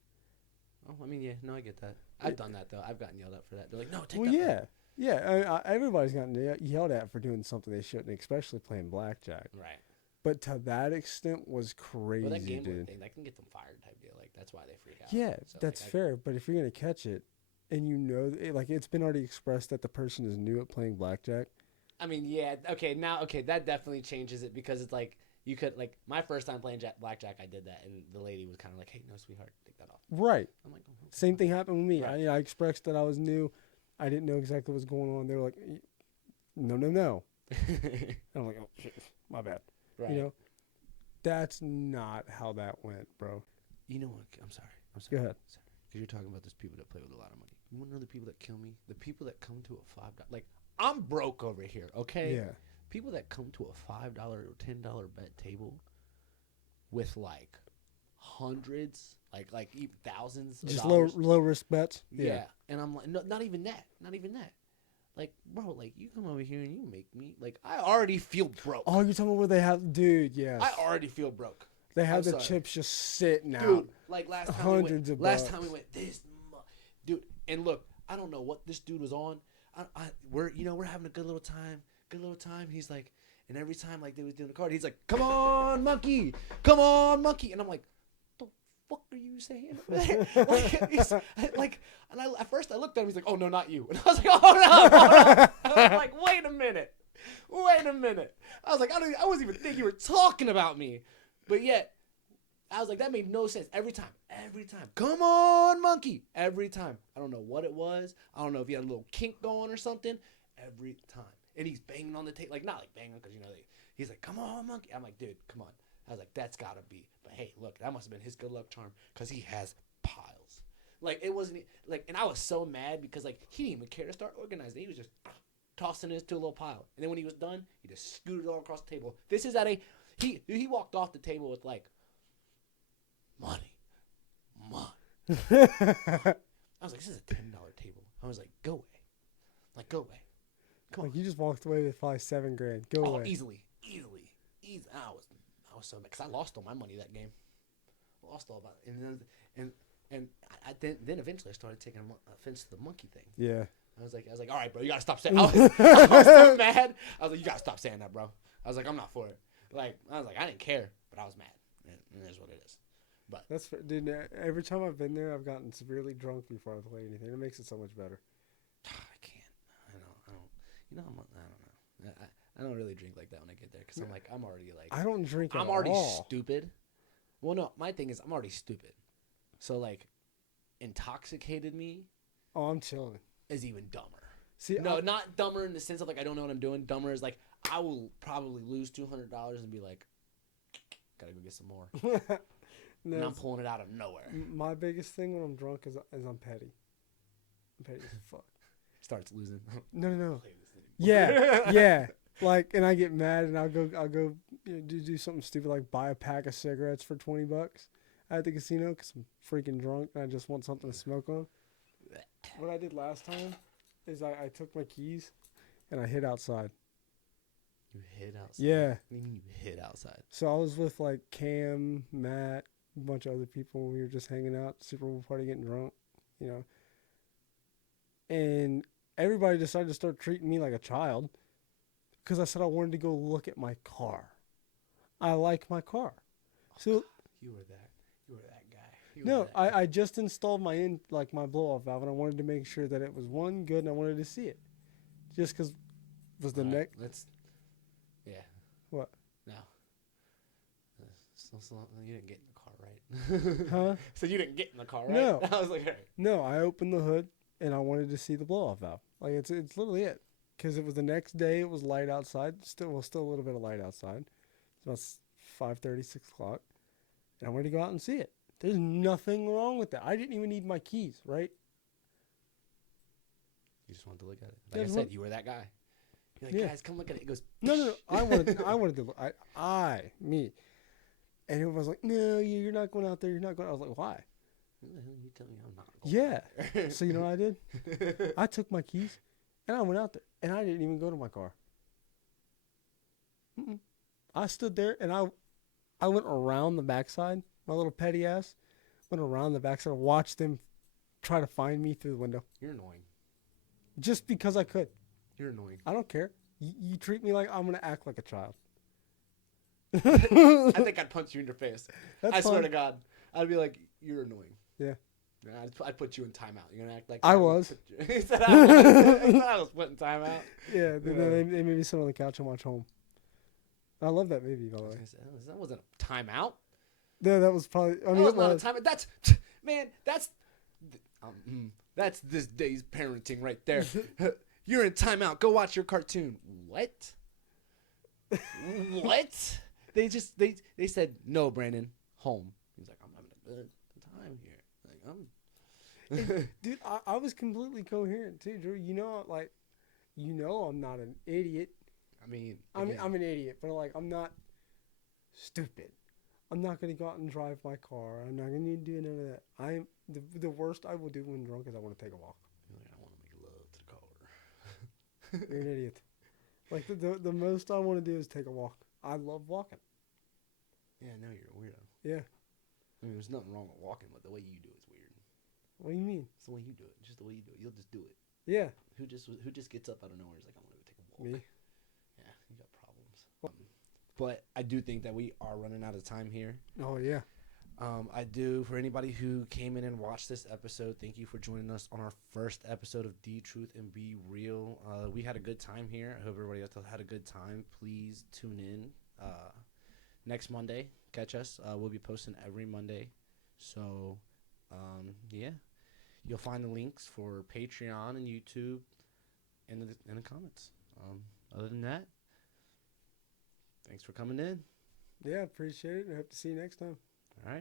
Oh, I mean, yeah, no, I get that. I've done that though. I've gotten yelled at for that. They're like, no, take Well, that. yeah. Yeah, everybody's gotten yelled at for doing something they shouldn't, especially playing blackjack. Right. But to that extent was crazy, Well, that gambling dude. thing, that can get them fired type deal. Like, that's why they freak out. Yeah, So, that's like, fair. But if you're gonna catch it, and you know, like it's been already expressed that the person is new at playing blackjack. I mean, yeah, okay, that definitely changes it because it's like, you could, like, my first time playing blackjack, I did that, and the lady was kind of like, hey, no, sweetheart, take that off. Right. I'm like, oh, okay. Same thing happened with me. Right. I expressed that I was new. I didn't know exactly what was going on. They were like, no. And I'm like, oh, shit, my bad. Right. You know, that's not how that went, bro. You know what? I'm sorry. Go ahead. Because you're talking about those people that play with a lot of money. You want to know the people that kill me? The people that come to a $5. Like, I'm broke over here, okay? Yeah. People that come to a $5 or $10 bet table with, like, hundreds, like even thousands of Just dollars. low risk bets. Yeah. And I'm like, no, not even that. Like, bro, like, you come over here and you make me, like, I already feel broke. Oh, you're talking about where they have, dude? Yes. I already feel broke. They have I'm the sorry. chips just sitting out. Dude, like Hundreds of last bucks. time we went, dude, and look, I don't know what this dude was on. We're having a good little time. He's like, and every time like they was doing the card, he's like, come on, monkey, and I'm like, the fuck are you saying? And at first I looked at him, he's like, oh no, not you, and I was like, hold up. I was like, wait a minute. I was like, I wasn't even thinking you were talking about me. But yet, I was like, that made no sense. Every time. Come on, monkey. Every time. I don't know what it was. I don't know if he had a little kink going or something. Every time. And he's banging on the table. Like, not like banging, because, he's like, come on, monkey. I'm like, dude, come on. I was like, that's got to be. But hey, look, that must have been his good luck charm, because he has piles. Like, it wasn't, like, and I was so mad because, like, he didn't even care to start organizing. He was just tossing it into a little pile. And then when he was done, he just scooted it all across the table. This is at a... He walked off the table with like money. I was like, this is a $10 table. I was like, go away. Come on. Like you just walked away with probably $7,000. Go away. Easily. I was so mad because I lost all my money that game. Lost all about it. And then eventually I started taking offense to the monkey thing. Yeah. I was like, all right, bro, you gotta stop saying. I was so mad. I was like, you gotta stop saying that, bro. I was like, I'm not for it. Like, I was like, I didn't care, but I was mad. And it is what it is. But That's dude. Every time I've been there, I've gotten severely drunk before I play anything. It makes it so much better. I can't. I don't. I don't know. I don't really drink like that when I get there because I'm already like. I don't drink. I'm at already all. stupid. Well, no, my thing is I'm already stupid. So like, intoxicated me Oh, I'm chilling. is even dumber. See, No, not dumber in the sense of like I don't know what I'm doing. Dumber is like I will probably lose $200 and be like, gotta go get some more. no, And I'm pulling it out of nowhere. my biggest thing when I'm drunk is I'm petty. I'm petty as fuck. Starts losing. No. Play this anymore. Yeah. Like, and I get mad, and I'll go do something stupid like buy a pack of cigarettes for $20 at the casino because I'm freaking drunk and I just want something to smoke on. What I did last time is I took my keys and I hid outside. You hid outside. Yeah. What do you mean you hid outside? So I was with like Cam, Matt, a bunch of other people. We were just hanging out, Super Bowl party, getting drunk, And everybody decided to start treating me like a child because I said I wanted to go look at my car. I like my car. So You were that guy. no, I just installed my blow off valve, and I wanted to make sure that it was one good, and I wanted to see it, just because was the next. Yeah. What? No. So you didn't get in the car, right? Huh? So you didn't get in the car, right? No. I was like, all right. No, I opened the hood and I wanted to see the blow off valve. Like it's literally it, because it was the next day. It was light outside. Still a little bit of light outside. It's about 5:30, 6 o'clock, and I wanted to go out and see it. There's nothing wrong with that. I didn't even need my keys, right? You just wanted to look at it. Like I said, you were that guy. You're like, Yeah. guys, come look at it. It goes. No. I wanted to look. Me. And everyone was like, no, you're not going out there. You're not going. I was like, why? Who the hell are you telling me I'm not going Yeah. out there? So you know what I did? I took my keys and I went out there and I didn't even go to my car. Mm-mm. I stood there and I went around the backside. My little petty ass went around the backside and watched them try to find me through the window. You're annoying. Just because I could. You're annoying. I don't care. You treat me like I'm going to act like a child. I think I'd punch you in your face. That's I swear fine. to God. I'd be like, you're annoying. Yeah. I'd put you in timeout. You're gonna act like I was. He said I was. He said I was put in timeout. Yeah, they made me sit on the couch and watch Home. I love that movie, by the way. That wasn't a timeout. Yeah, that was probably. I mean, That was it not a was. timeout. That's this day's parenting right there. You're in timeout. Go watch your cartoon. What? What? They said no, Brandon. Home. He's like, I'm having a good time here. Like Dude, I was completely coherent too, Drew. I'm not an idiot. I mean, I'm again, an idiot, but like I'm not stupid. I'm not gonna go out and drive my car. I'm not gonna do none of that. I'm the worst I will do when drunk is I want to take a walk. I want to make love to the car. You're an idiot. Like the most I want to do is take a walk. I love walking. Yeah, no, you're a weirdo. Yeah. I mean, there's nothing wrong with walking, but the way you do it's weird. What do you mean? It's the way you do it. Just the way you do it. You'll just do it. Yeah. Who just gets up out of nowhere and is like, I want to go take a walk. Me. Yeah, you got problems. But I do think that we are running out of time here. Oh yeah. I do, for anybody who came in and watched this episode, thank you for joining us on our first episode of D Truth and Be Real. We had a good time here. I hope everybody else had a good time. Please tune in next Monday. Catch us. We'll be posting every Monday. So, yeah. You'll find the links for Patreon and YouTube in the comments. Other than that, thanks for coming in. Yeah, appreciate it. I hope to see you next time. All right.